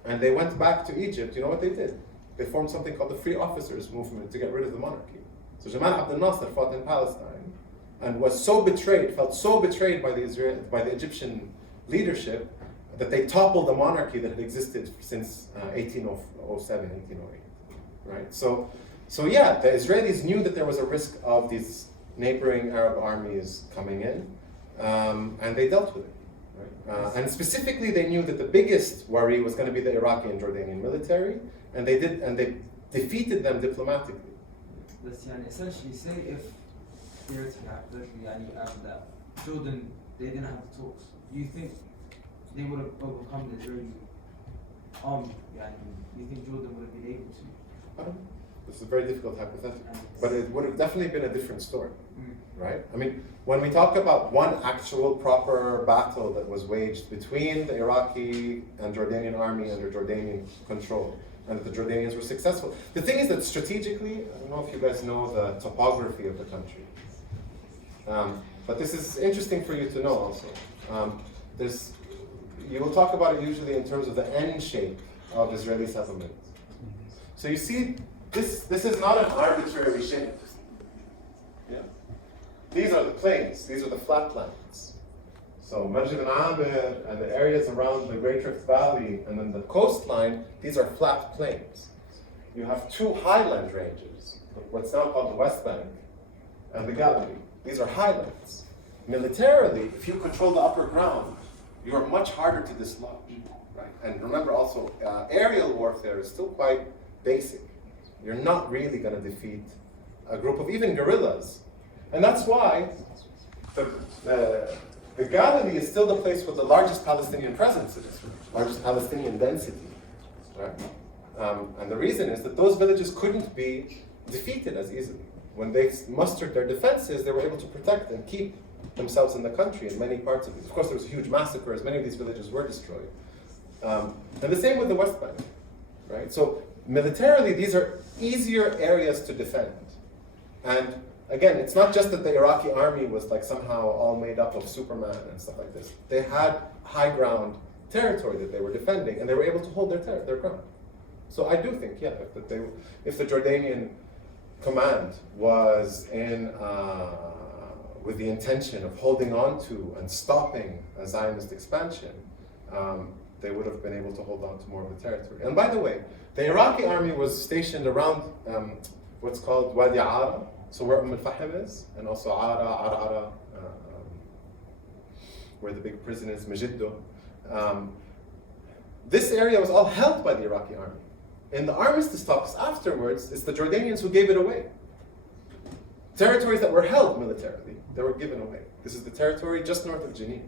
And they went back to Egypt. You know what they did? they formed something called the Free Officers Movement to get rid of the monarchy. So Jamal Abdel Nasser fought in Palestine and was so betrayed, felt so betrayed by the Egyptian leadership that they toppled the monarchy that had existed since 1807, 1808, right? So yeah, the Israelis knew that there was a risk of these neighboring Arab armies coming in, and they dealt with it. Right? And specifically, they knew that the biggest worry was going to be the Iraqi and Jordanian military, and they defeated them diplomatically. Let's essentially say if theoretically, hypothetically, that Jordan, they didn't have the talks, do you think they would have overcome the Israeli army? Do you think Jordan would have been able to? I don't know. This is a very difficult hypothetical, but it would have definitely been a different story, right? I mean, when we talk about one actual proper battle that was waged between the Iraqi and Jordanian army under Jordanian control, and that the Jordanians were successful. The thing is that strategically, I don't know if you guys know the topography of the country, but this is interesting for you to know also. You will talk about it usually in terms of the N shape of Israeli settlement. So you see, this is not an arbitrary shape. Yeah? These are the plains, these are the flatlands. So Majd al-Amir and the areas around the Great Rift Valley and then the coastline, these are flat plains. You have two highland ranges, what's now called the West Bank and the Galilee. These are highlands. Militarily, if you control the upper ground, you are much harder to dislodge. Right? And remember also, aerial warfare is still quite basic. You're not really going to defeat a group of even guerrillas. And that's why the Galilee is still the place with the largest Palestinian presence in Israel, largest Palestinian density. Right? And the reason is that those villages couldn't be defeated as easily. When they mustered their defenses, they were able to protect and keep themselves in the country in many parts of these. Of course, there was a huge massacre as many of these villages were destroyed. And the same with the West Bank. Right? So militarily, these are easier areas to defend. And again, it's not just that the Iraqi army was like somehow all made up of Superman and stuff like this. They had high ground territory that they were defending, and they were able to hold their ground. So I do think, yeah, if the Jordanian command was with the intention of holding on to and stopping a Zionist expansion, they would have been able to hold on to more of the territory. And by the way, the Iraqi army was stationed around what's called Wadi Ara, so where al-Fahim is, and also Ara, where the big prison is, Megiddo. This area was all held by the Iraqi army. In the armistice talks afterwards, it's the Jordanians who gave it away. Territories that were held militarily, they were given away. This is the territory just north of Jenin.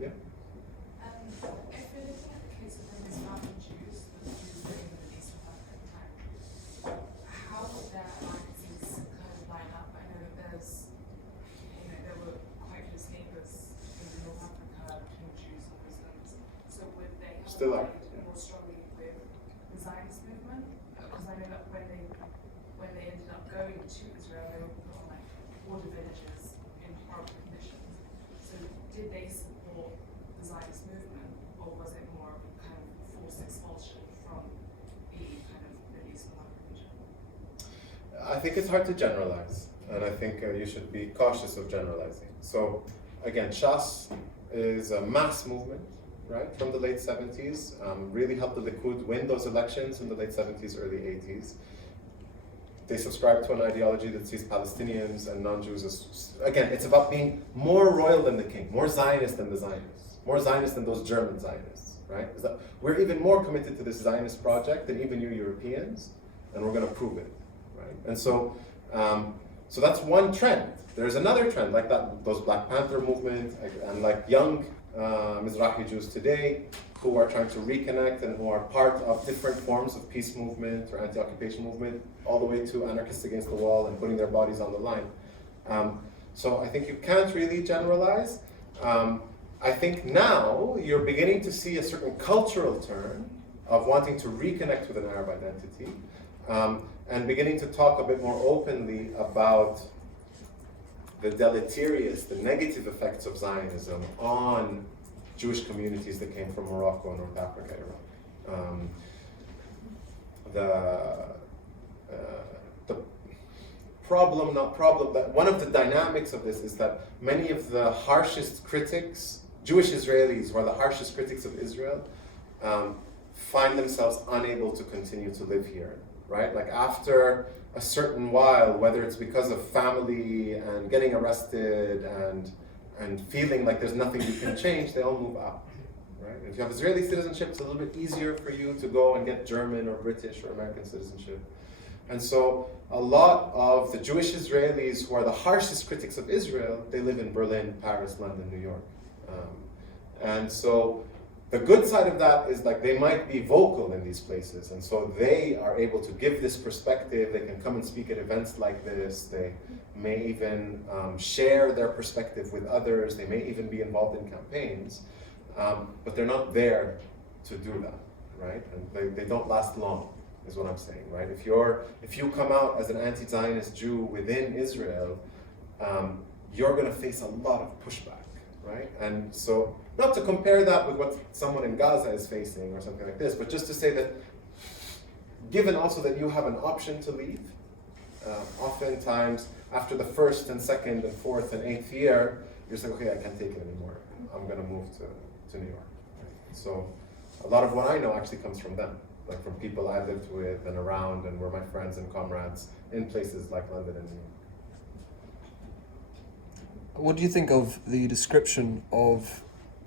Yeah? If we're looking at the case of the Islamic Jews, the Jews living in the Middle East at that time, how would their alliances kind of line up? I know that there were quite close neighbors in North Africa between Jews and Muslims. So would they have Still are, aligned more strongly with the Zionist movement? Because I know that when they ended up going to Israel, they were put on like border villages in horrible conditions. So did they support the Zionist movement, or was it more of a kind of forced expulsion from the kind of Middle East and Arab region? I think it's hard to generalize, and I think you should be cautious of generalizing. So again, Shas is a mass movement, right, from the late 70s, really helped the Likud win those elections in the late 70s, early 80s. They subscribe to an ideology that sees Palestinians and non-Jews as, again, it's about being more royal than the king, more Zionist than the Zionists, more Zionist than those German Zionists, right? We're even more committed to this Zionist project than even you Europeans, and we're going to prove it, right? And so that's one trend. There's another trend, like those Black Panther movement, and like young Mizrahi Jews today, who are trying to reconnect and who are part of different forms of peace movement or anti-occupation movement, all the way to anarchists against the wall and putting their bodies on the line. So I think you can't really generalize. I think now you're beginning to see a certain cultural turn of wanting to reconnect with an Arab identity, and beginning to talk a bit more openly about the deleterious, the negative effects of Zionism on Jewish communities that came from Morocco, North Africa, Iraq. the problem, not problem, that one of the dynamics of this is that many of the harshest critics, Jewish Israelis who are the harshest critics of Israel, find themselves unable to continue to live here, right? Like after a certain while, whether it's because of family and getting arrested and feeling like there's nothing you can change, they all move out, right? If you have Israeli citizenship, it's a little bit easier for you to go and get German or British or American citizenship. And so a lot of the Jewish Israelis who are the harshest critics of Israel, they live in Berlin, Paris, London, New York. And so the good side of that is like they might be vocal in these places, and so they are able to give this perspective. They can come and speak at events like this. They may even share their perspective with others. They may even be involved in campaigns, but they're not there to do that, right? And they don't last long, is what I'm saying, right? If you come out as an anti-Zionist Jew within Israel, you're going to face a lot of pushback, right? And so, not to compare that with what someone in Gaza is facing or something like this, but just to say that, given also that you have an option to leave, oftentimes after the first and second and fourth and eighth year, you're saying, okay, I can't take it anymore. I'm going to move to New York. Right? So a lot of what I know actually comes from them, like from people I lived with and around and were my friends and comrades in places like London and New York. What do you think of the description of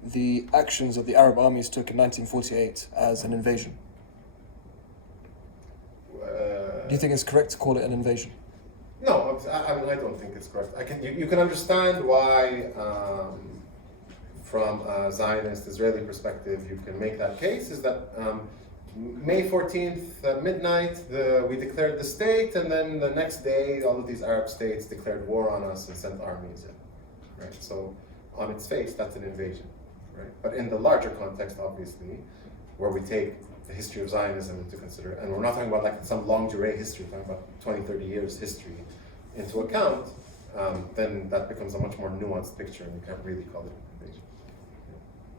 the actions that the Arab armies took in 1948 as an invasion? Do you think it's correct to call it an invasion? No, I mean, I don't think it's correct. You can understand why, from a Zionist Israeli perspective, you can make that case, is that May 14th at midnight, we declared the state, and then the next day, all of these Arab states declared war on us and sent armies in, right? So, on its face, that's an invasion, right? But in the larger context, obviously, where we take the history of Zionism into consider, and we're not talking about like some longue durée history, we're talking about 20, 30 years history into account, then that becomes a much more nuanced picture, and you can't really call it an invasion.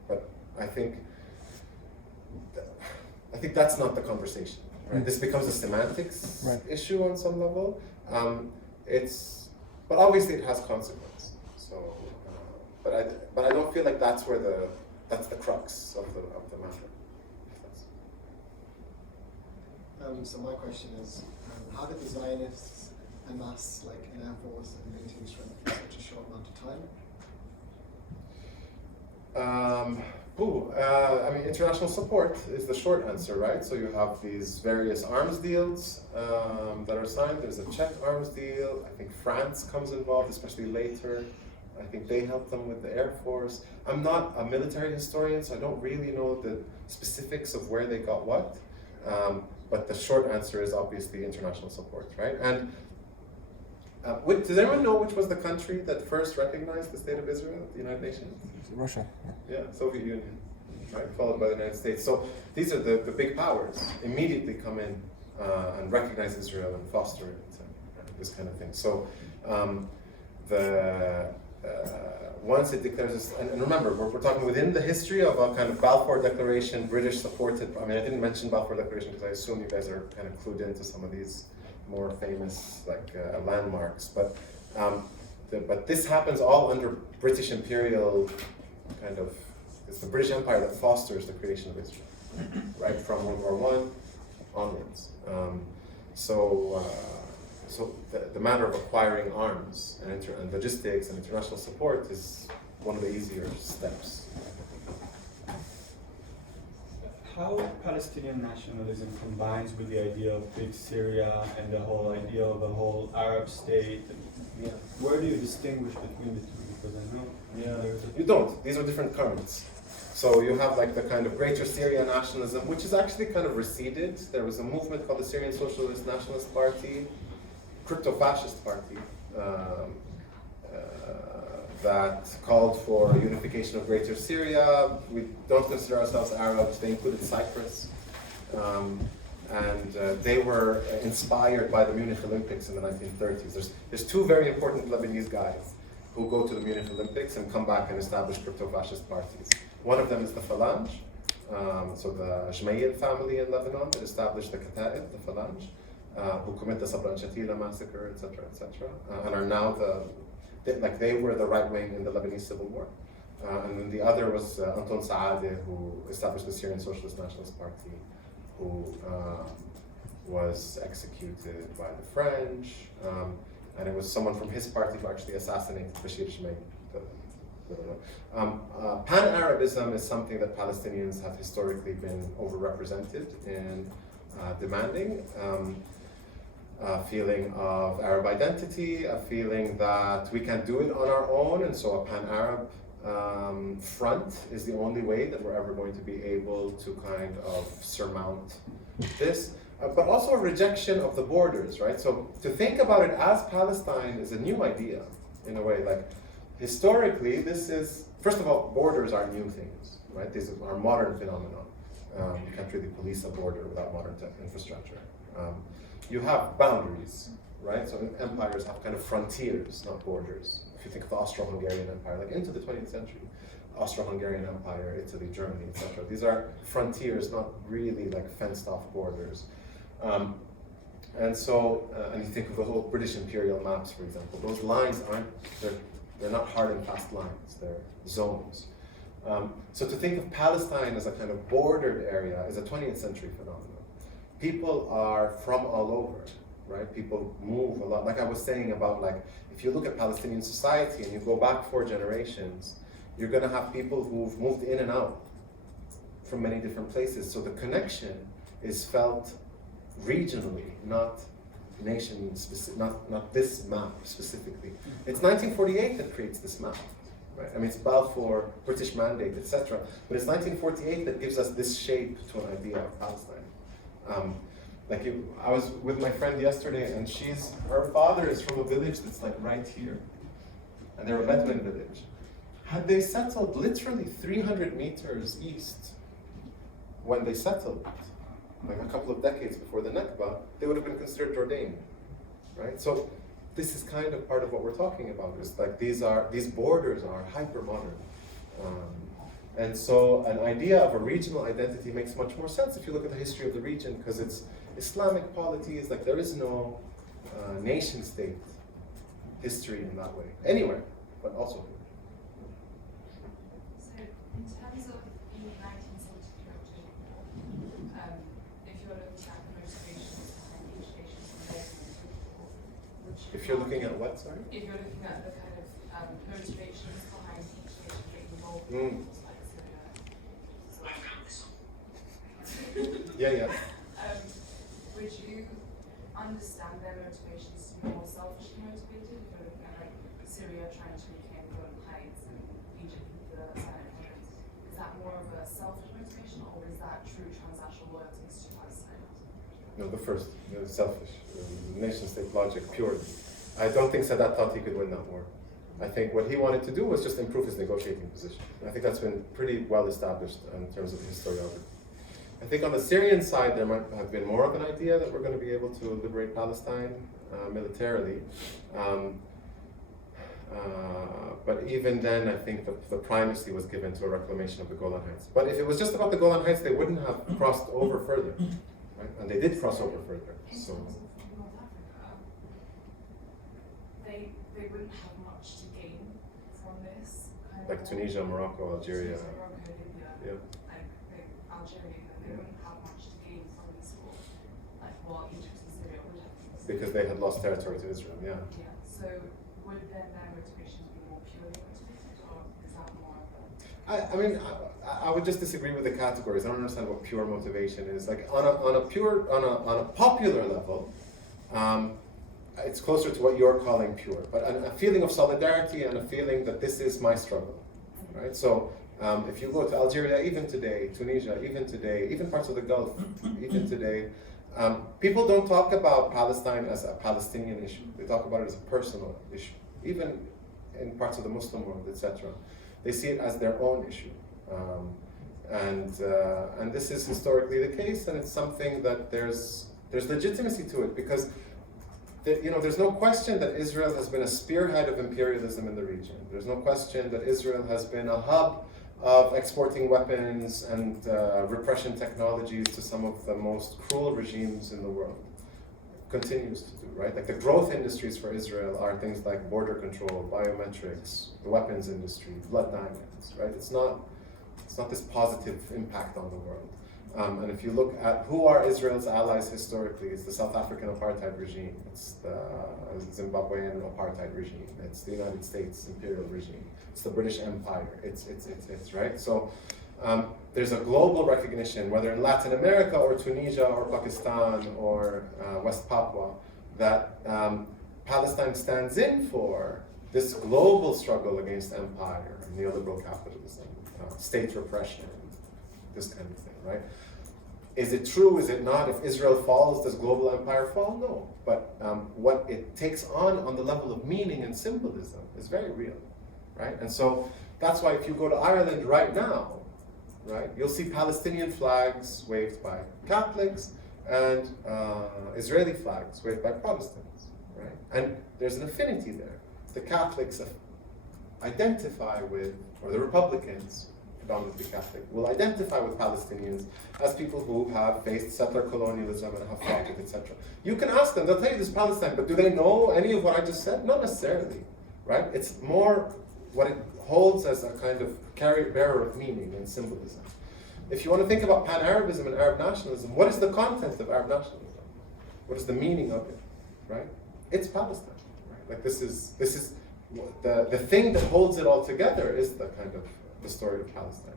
But I think that's not the conversation, right? This becomes a semantics issue on some level. But obviously it has consequence. So, but I don't feel like that's the crux of the matter. So my question is, how did the Zionists amass like an air force and military strength in such a short amount of time? I mean, international support is the short answer, right? So you have these various arms deals that are signed. There's a Czech arms deal. I think France comes involved, especially later. I think they helped them with the Air Force. I'm not a military historian, so I don't really know the specifics of where they got what. But the short answer is obviously international support, right? And does anyone know which was the country that first recognized the State of Israel at the United Nations? Russia. Yeah, Soviet Union, right? Followed by the United States. So these are the big powers immediately come in and recognize Israel and foster it, and this kind of thing. So once it declares this, and remember, we're talking within the history of a kind of Balfour Declaration, British supported. I mean, I didn't mention Balfour Declaration because I assume you guys are kind of clued into some of these more famous landmarks. But this happens all under British imperial kind of. It's the British Empire that fosters the creation of Israel, right from World War I onwards. So the matter of acquiring arms and logistics and international support is one of the easier steps. How Palestinian nationalism combines with the idea of big Syria and the whole idea of a whole Arab state? Yeah. Where do you distinguish between the two? Because I know you don't. These are different currents. So you have like the kind of Greater Syria nationalism, which is actually kind of receded. There was a movement called the Syrian Socialist Nationalist Party, crypto-fascist party, that called for unification of Greater Syria. We don't consider ourselves Arabs. They included Cyprus. And they were inspired by the Munich Olympics in the 1930s. There's two very important Lebanese guys who go to the Munich Olympics and come back and establish crypto-fascist parties. One of them is the Phalange, So the Jmayil family in Lebanon that established the Kata'ib, the Phalange, who commit the Sabra and Shatila massacre, etc., etc., and are now they were the right wing in the Lebanese civil war. And then the other was Anton Saadeh, who established the Syrian Socialist Nationalist Party, who was executed by the French, and it was someone from his party who actually assassinated Bashir Jmayil. Pan-Arabism is something that Palestinians have historically been overrepresented in demanding. A feeling of Arab identity, a feeling that we can't do it on our own, and so a pan-Arab front is the only way that we're ever going to be able to kind of surmount this. But also a rejection of the borders, right? So to think about it as Palestine is a new idea, in a way. Like, historically, this is, first of all, borders are new things, right? These are modern phenomenon. You can't really police a border without modern infrastructure. You have boundaries, right? So empires have kind of frontiers, not borders. If you think of the Austro-Hungarian Empire, like into the 20th century, Austro-Hungarian Empire, Italy, Germany, etc. These are frontiers, not really like fenced-off borders. And so, and you think of those old British imperial maps, for example. Those lines they're not hard and fast lines, they're zones. So to think of Palestine as a kind of bordered area is a 20th century phenomenon. People are from all over, right? People move a lot. Like I was saying about, like, if you look at Palestinian society and you go back 4 generations, you're gonna have people who've moved in and out from many different places. So the connection is felt regionally, not nation specific, not this map specifically. It's 1948 that creates this map, right? I mean, it's Balfour, British Mandate, etc. But it's 1948 that gives us this shape to an idea of Palestine. I was with my friend yesterday, and her father is from a village that's like right here, and they're a Bedouin village. Had they settled literally 300 meters east, when they settled, like a couple of decades before the Nakba, they would have been considered Jordanian, right? So this is kind of part of what we're talking about. Is like these borders are hyper modern, and so an idea of a regional identity makes much more sense if you look at the history of the region, because it's Islamic polities. Like there is no nation state history in that way anywhere, but also. So in terms of the 1973 October War, if you're looking at the motivations behind each nation's involvement, If you're looking at what, sorry? If you're looking at the kind of motivations behind each nation getting involved in wars like Yeah. Syria. Would you understand their motivations to be more selfishly motivated? If you're looking at like Syria trying to reclaim Golan Heights and Egypt with the Sinai Province, is that more of a selfish motivation, or is that true transnational loyalties to Palestine? No, the first, selfish, nation-state logic, purely. I don't think Sadat thought he could win that war. I think what he wanted to do was just improve his negotiating position. I think that's been pretty well established in terms of historiography. I think on the Syrian side, there might have been more of an idea that we're going to be able to liberate Palestine militarily. But even then, I think the primacy was given to a reclamation of the Golan Heights. But if it was just about the Golan Heights, they wouldn't have crossed over further. Right? And they did cross over further. So. North Africa, they wouldn't have much to gain from this. Like Tunisia, Morocco, Algeria. Morocco, Libya, Yeah. like Algeria, they wouldn't have much to gain from this war. Like while Egypt and Syria would have. Because they had lost territory to Israel, yeah. Yeah. So would then their motivations be more purely motivated, or is that more of a? I mean, I would just disagree with the categories. I don't understand what pure motivation is. Like on a popular level, it's closer to what you're calling pure. But a feeling of solidarity and a feeling that this is my struggle, right? So if you go to Algeria, even today, Tunisia, even today, even parts of the Gulf, even today, people don't talk about Palestine as a Palestinian issue. They talk about it as a personal issue, even in parts of the Muslim world, etc. They see it as their own issue, and this is historically the case, and it's something that there's legitimacy to it, because there's no question that Israel has been a spearhead of imperialism in the region. There's no question that Israel has been a hub of exporting weapons and repression technologies to some of the most cruel regimes in the world. Continues to do, right? Like the growth industries for Israel are things like border control, biometrics, the weapons industry, blood diamonds, right? It's not this positive impact on the world. And if you look at who are Israel's allies historically, it's the South African apartheid regime, it's the Zimbabwean apartheid regime, it's the United States imperial regime, it's the British Empire, it's right? So there's a global recognition, whether in Latin America or Tunisia or Pakistan or West Papua, that Palestine stands in for this global struggle against empire, neoliberal capitalism, state repression, this kind of thing, right? Is it true? Is it not? If Israel falls, does global empire fall? No. But what it takes on the level of meaning and symbolism is very real, right? And so that's why if you go to Ireland right now, right, you'll see Palestinian flags waved by Catholics and Israeli flags waved by Protestants, right? And there's an affinity there. The Catholics identify with, or the Republicans, predominantly Catholic, will identify with Palestinians as people who have faced settler colonialism and have fought it, etc. You can ask them, they'll tell you this is Palestine, but do they know any of what I just said? Not necessarily, right? It's more what it holds as a kind of bearer of meaning and symbolism. If you want to think about Pan-Arabism and Arab nationalism, what is the content of Arab nationalism? What is the meaning of it, right? It's Palestine, right? Like this is the thing that holds it all together is the kind of the story of Palestine.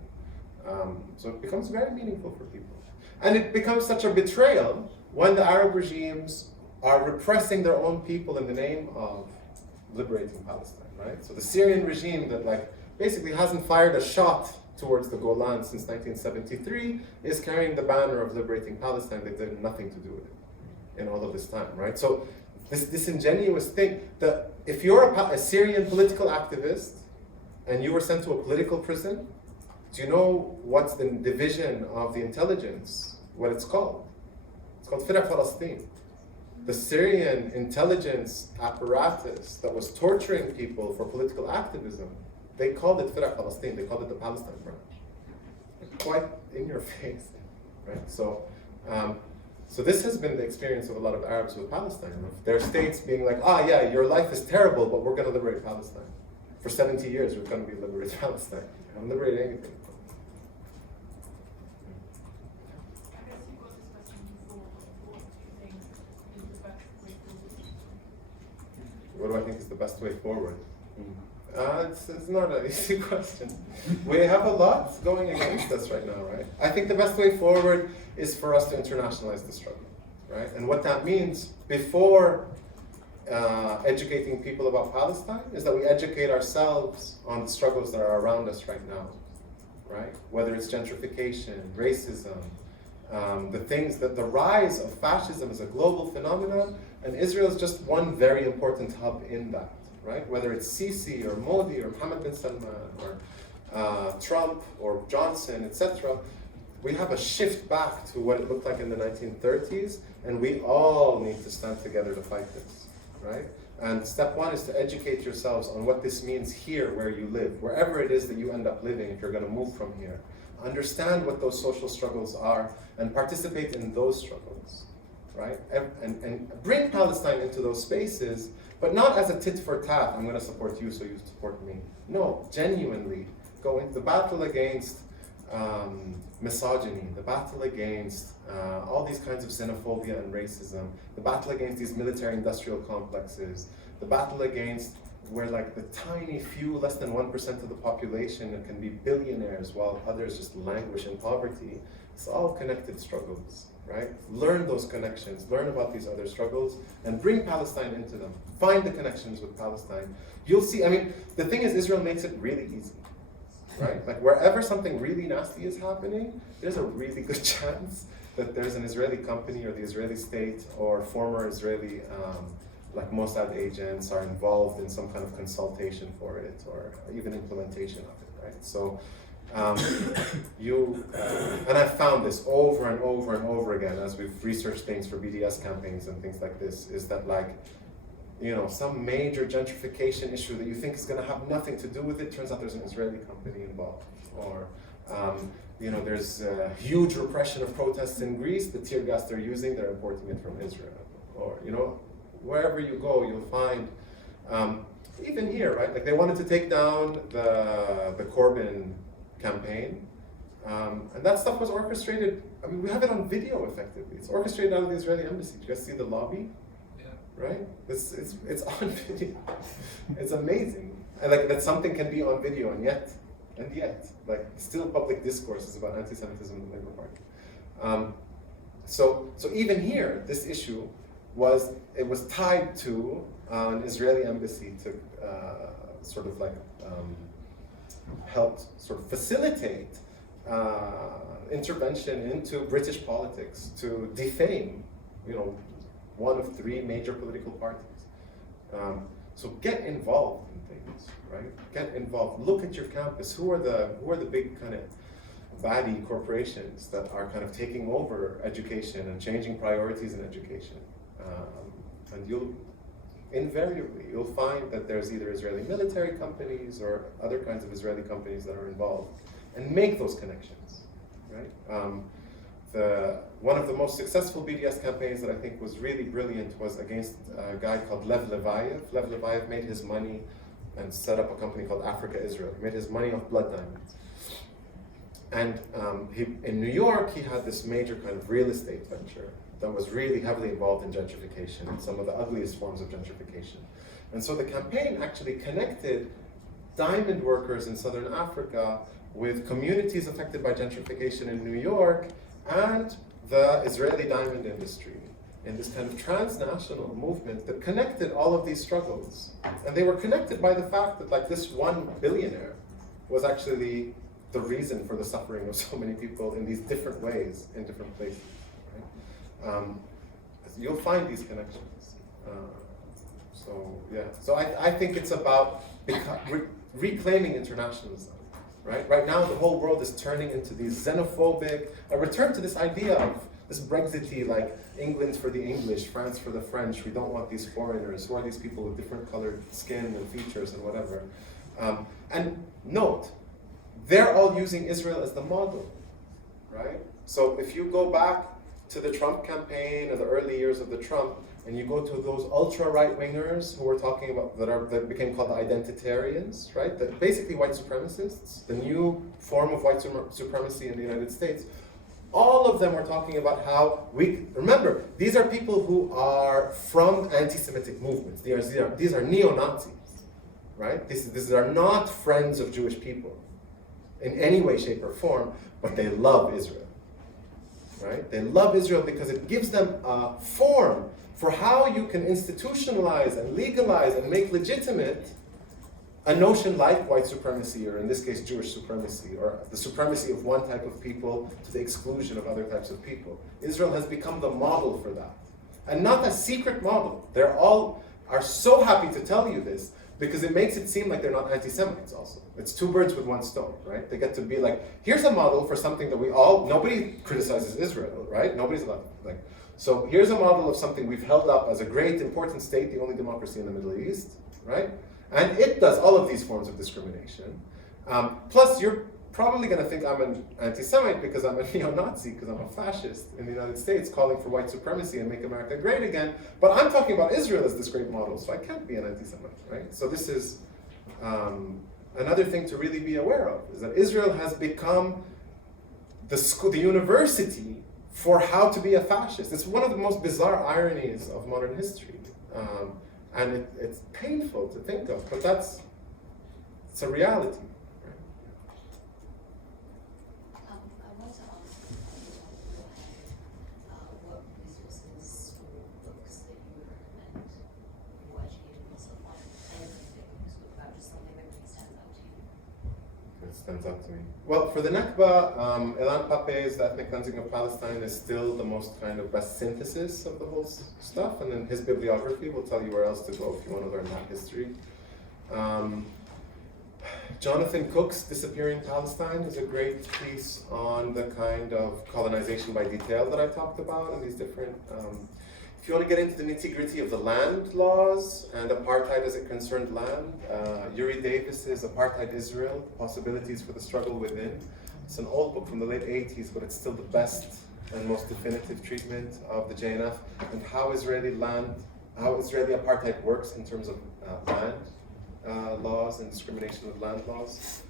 So it becomes very meaningful for people. And it becomes such a betrayal when the Arab regimes are repressing their own people in the name of liberating Palestine, right? So the Syrian regime that basically hasn't fired a shot towards the Golan since 1973 is carrying the banner of liberating Palestine. They did nothing to do with it in all of this time, right? So this disingenuous thing that if you're a Syrian political activist and you were sent to a political prison, do you know what's the division of the intelligence, what it's called? It's called Firaq Palestine. The Syrian intelligence apparatus that was torturing people for political activism, they called it Firaq Palestine, they called it the Palestine branch. Quite in your face, right? So this has been the experience of a lot of Arabs with Palestine, of their states being like, yeah, your life is terrible, but we're going to liberate Palestine. For 70 years, we're going to be liberating Palestine. We haven't liberated anything. I guess you got this question before. What do you think is the best way forward? What do I think is the best way forward? It's not an easy question. We have a lot going against us right now, right? I think the best way forward is for us to internationalize the struggle, right? And what that means before educating people about Palestine is that we educate ourselves on the struggles that are around us right now, right? Whether it's gentrification, racism, the rise of fascism is a global phenomenon, and Israel is just one very important hub in that, right? Whether it's Sisi or Modi or Mohammed bin Salman or Trump or Johnson, etc., we have a shift back to what it looked like in the 1930s, and we all need to stand together to fight this, right? And step one is to educate yourselves on what this means here where you live, wherever it is that you end up living if you're going to move from here. Understand what those social struggles are and participate in those struggles, right? And bring Palestine into those spaces, but not as a tit for tat, I'm going to support you so you support me. No, genuinely go into the battle against misogyny, the battle against all these kinds of xenophobia and racism, the battle against these military-industrial complexes, the battle against where the tiny few, less than 1% of the population can be billionaires while others just languish in poverty. It's all connected struggles, right? Learn those connections, learn about these other struggles, and bring Palestine into them. Find the connections with Palestine. You'll see, the thing is, Israel makes it really easy, right? Wherever something really nasty is happening, there's a really good chance that there's an Israeli company or the Israeli state or former Israeli Mossad agents are involved in some kind of consultation for it or even implementation of it, right? So and I've found this over and over and over again as we've researched things for BDS campaigns and things like this, is that some major gentrification issue that you think is going to have nothing to do with it, turns out there's an Israeli company involved. Or, there's a huge repression of protests in Greece, the tear gas they're using, they're importing it from Israel. Or, wherever you go, you'll find, even here, right? Like they wanted to take down the Corbyn campaign, and that stuff was orchestrated. I mean, we have it on video effectively. It's orchestrated out of the Israeli embassy. Do you guys see the lobby? Right? It's on video. It's amazing. And like that something can be on video and yet, like still public discourse is about anti-Semitism in the Labour Party. So even here, this issue was tied to an Israeli embassy to helped sort of facilitate intervention into British politics to defame, one of three major political parties. So get involved in things, right? Get involved. Look at your campus. Who are the big kind of baddie corporations that are kind of taking over education and changing priorities in education? And you'll find that there's either Israeli military companies or other kinds of Israeli companies that are involved, and make those connections, right? One of the most successful BDS campaigns that I think was really brilliant was against a guy called Lev Levayev. Lev Levayev made his money and set up a company called Africa Israel. He made his money off blood diamonds. And in New York, he had this major kind of real estate venture that was really heavily involved in gentrification and some of the ugliest forms of gentrification. And so the campaign actually connected diamond workers in Southern Africa with communities affected by gentrification in New York and the Israeli diamond industry in this kind of transnational movement that connected all of these struggles. And they were connected by the fact that like this one billionaire was actually the reason for the suffering of so many people in these different ways, in different places. Right? You'll find these connections. So I think it's about reclaiming internationalism. Right now, the whole world is turning into these xenophobic, a return to this idea of this Brexity, like England for the English, France for the French. We don't want these foreigners. Who are these people with different colored skin and features and whatever? And note, they're all using Israel as the model, right? So if you go back to the Trump campaign or the early years of the Trump, and you go to those ultra right-wingers who we're talking about that became called the identitarians, right? That basically white supremacists, the new form of white supremacy in the United States. All of them are talking about how remember, these are people who are from anti-Semitic movements. These are neo-Nazis, right? These are not friends of Jewish people in any way, shape, or form, but they love Israel, right? They love Israel because it gives them a form for how you can institutionalize and legalize and make legitimate a notion like white supremacy, or in this case Jewish supremacy, or the supremacy of one type of people to the exclusion of other types of people. Israel has become the model for that. And not a secret model. They all are so happy to tell you this because it makes it seem like they're not anti-Semites also. It's two birds with one stone, right? They get to be like, here's a model for something that nobody criticizes Israel, right? Nobody's allowed, so here's a model of something we've held up as a great, important state, the only democracy in the Middle East, right? And it does all of these forms of discrimination. Plus, you're probably going to think I'm an anti-Semite because I'm a neo-Nazi, because I'm a fascist in the United States calling for white supremacy and make America great again. But I'm talking about Israel as this great model, so I can't be an anti-Semite, right? So this is another thing to really be aware of, is that Israel has become the university for how to be a fascist. It's one of the most bizarre ironies of modern history. And it's painful to think of, but it's a reality. I want to ask what resources or books that you would recommend for educating yourself on anything that you talk about, just something that really stands out to you. It stands out to me. Well, for the Nakba, Elan Pape's The Ethnic Cleansing of Palestine is still the most kind of best synthesis of the whole stuff, and then his bibliography will tell you where else to go if you want to learn that history. Jonathan Cook's Disappearing Palestine is a great piece on the kind of colonization by detail that I talked about, and these different. If you want to get into the nitty-gritty of the land laws and apartheid as it concerned land, Yuri Davis's Apartheid Israel, Possibilities for the Struggle Within. It's an old book from the late 80s, but it's still the best and most definitive treatment of the JNF and how Israeli apartheid works in terms of land laws and discrimination with land laws.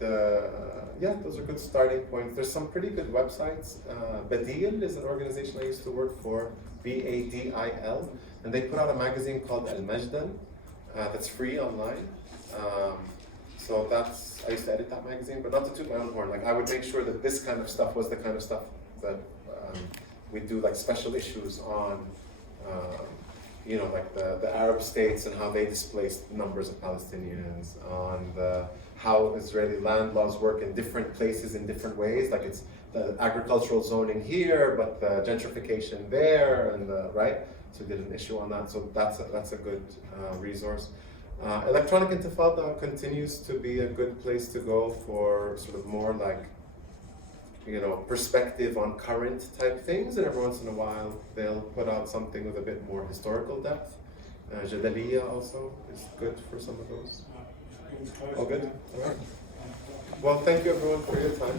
Those are good starting points. There's some pretty good websites. Badil is an organization I used to work for, BADIL, and they put out a magazine called Al Majdan that's free online. So I used to edit that magazine, but not to toot my own horn. Like I would make sure that this kind of stuff was the kind of stuff that we do like special issues on, like the Arab states and how they displaced numbers of Palestinians, on how Israeli land laws work in different places in different ways. Like it's the agricultural zoning here, but the gentrification there, and right. So we did an issue on that. So that's a good resource. Electronic Intifada continues to be a good place to go for sort of more like, perspective on current type things, and every once in a while they'll put out something with a bit more historical depth. Jadaliya also is good for some of those. All good? All right. Well, thank you everyone for your time.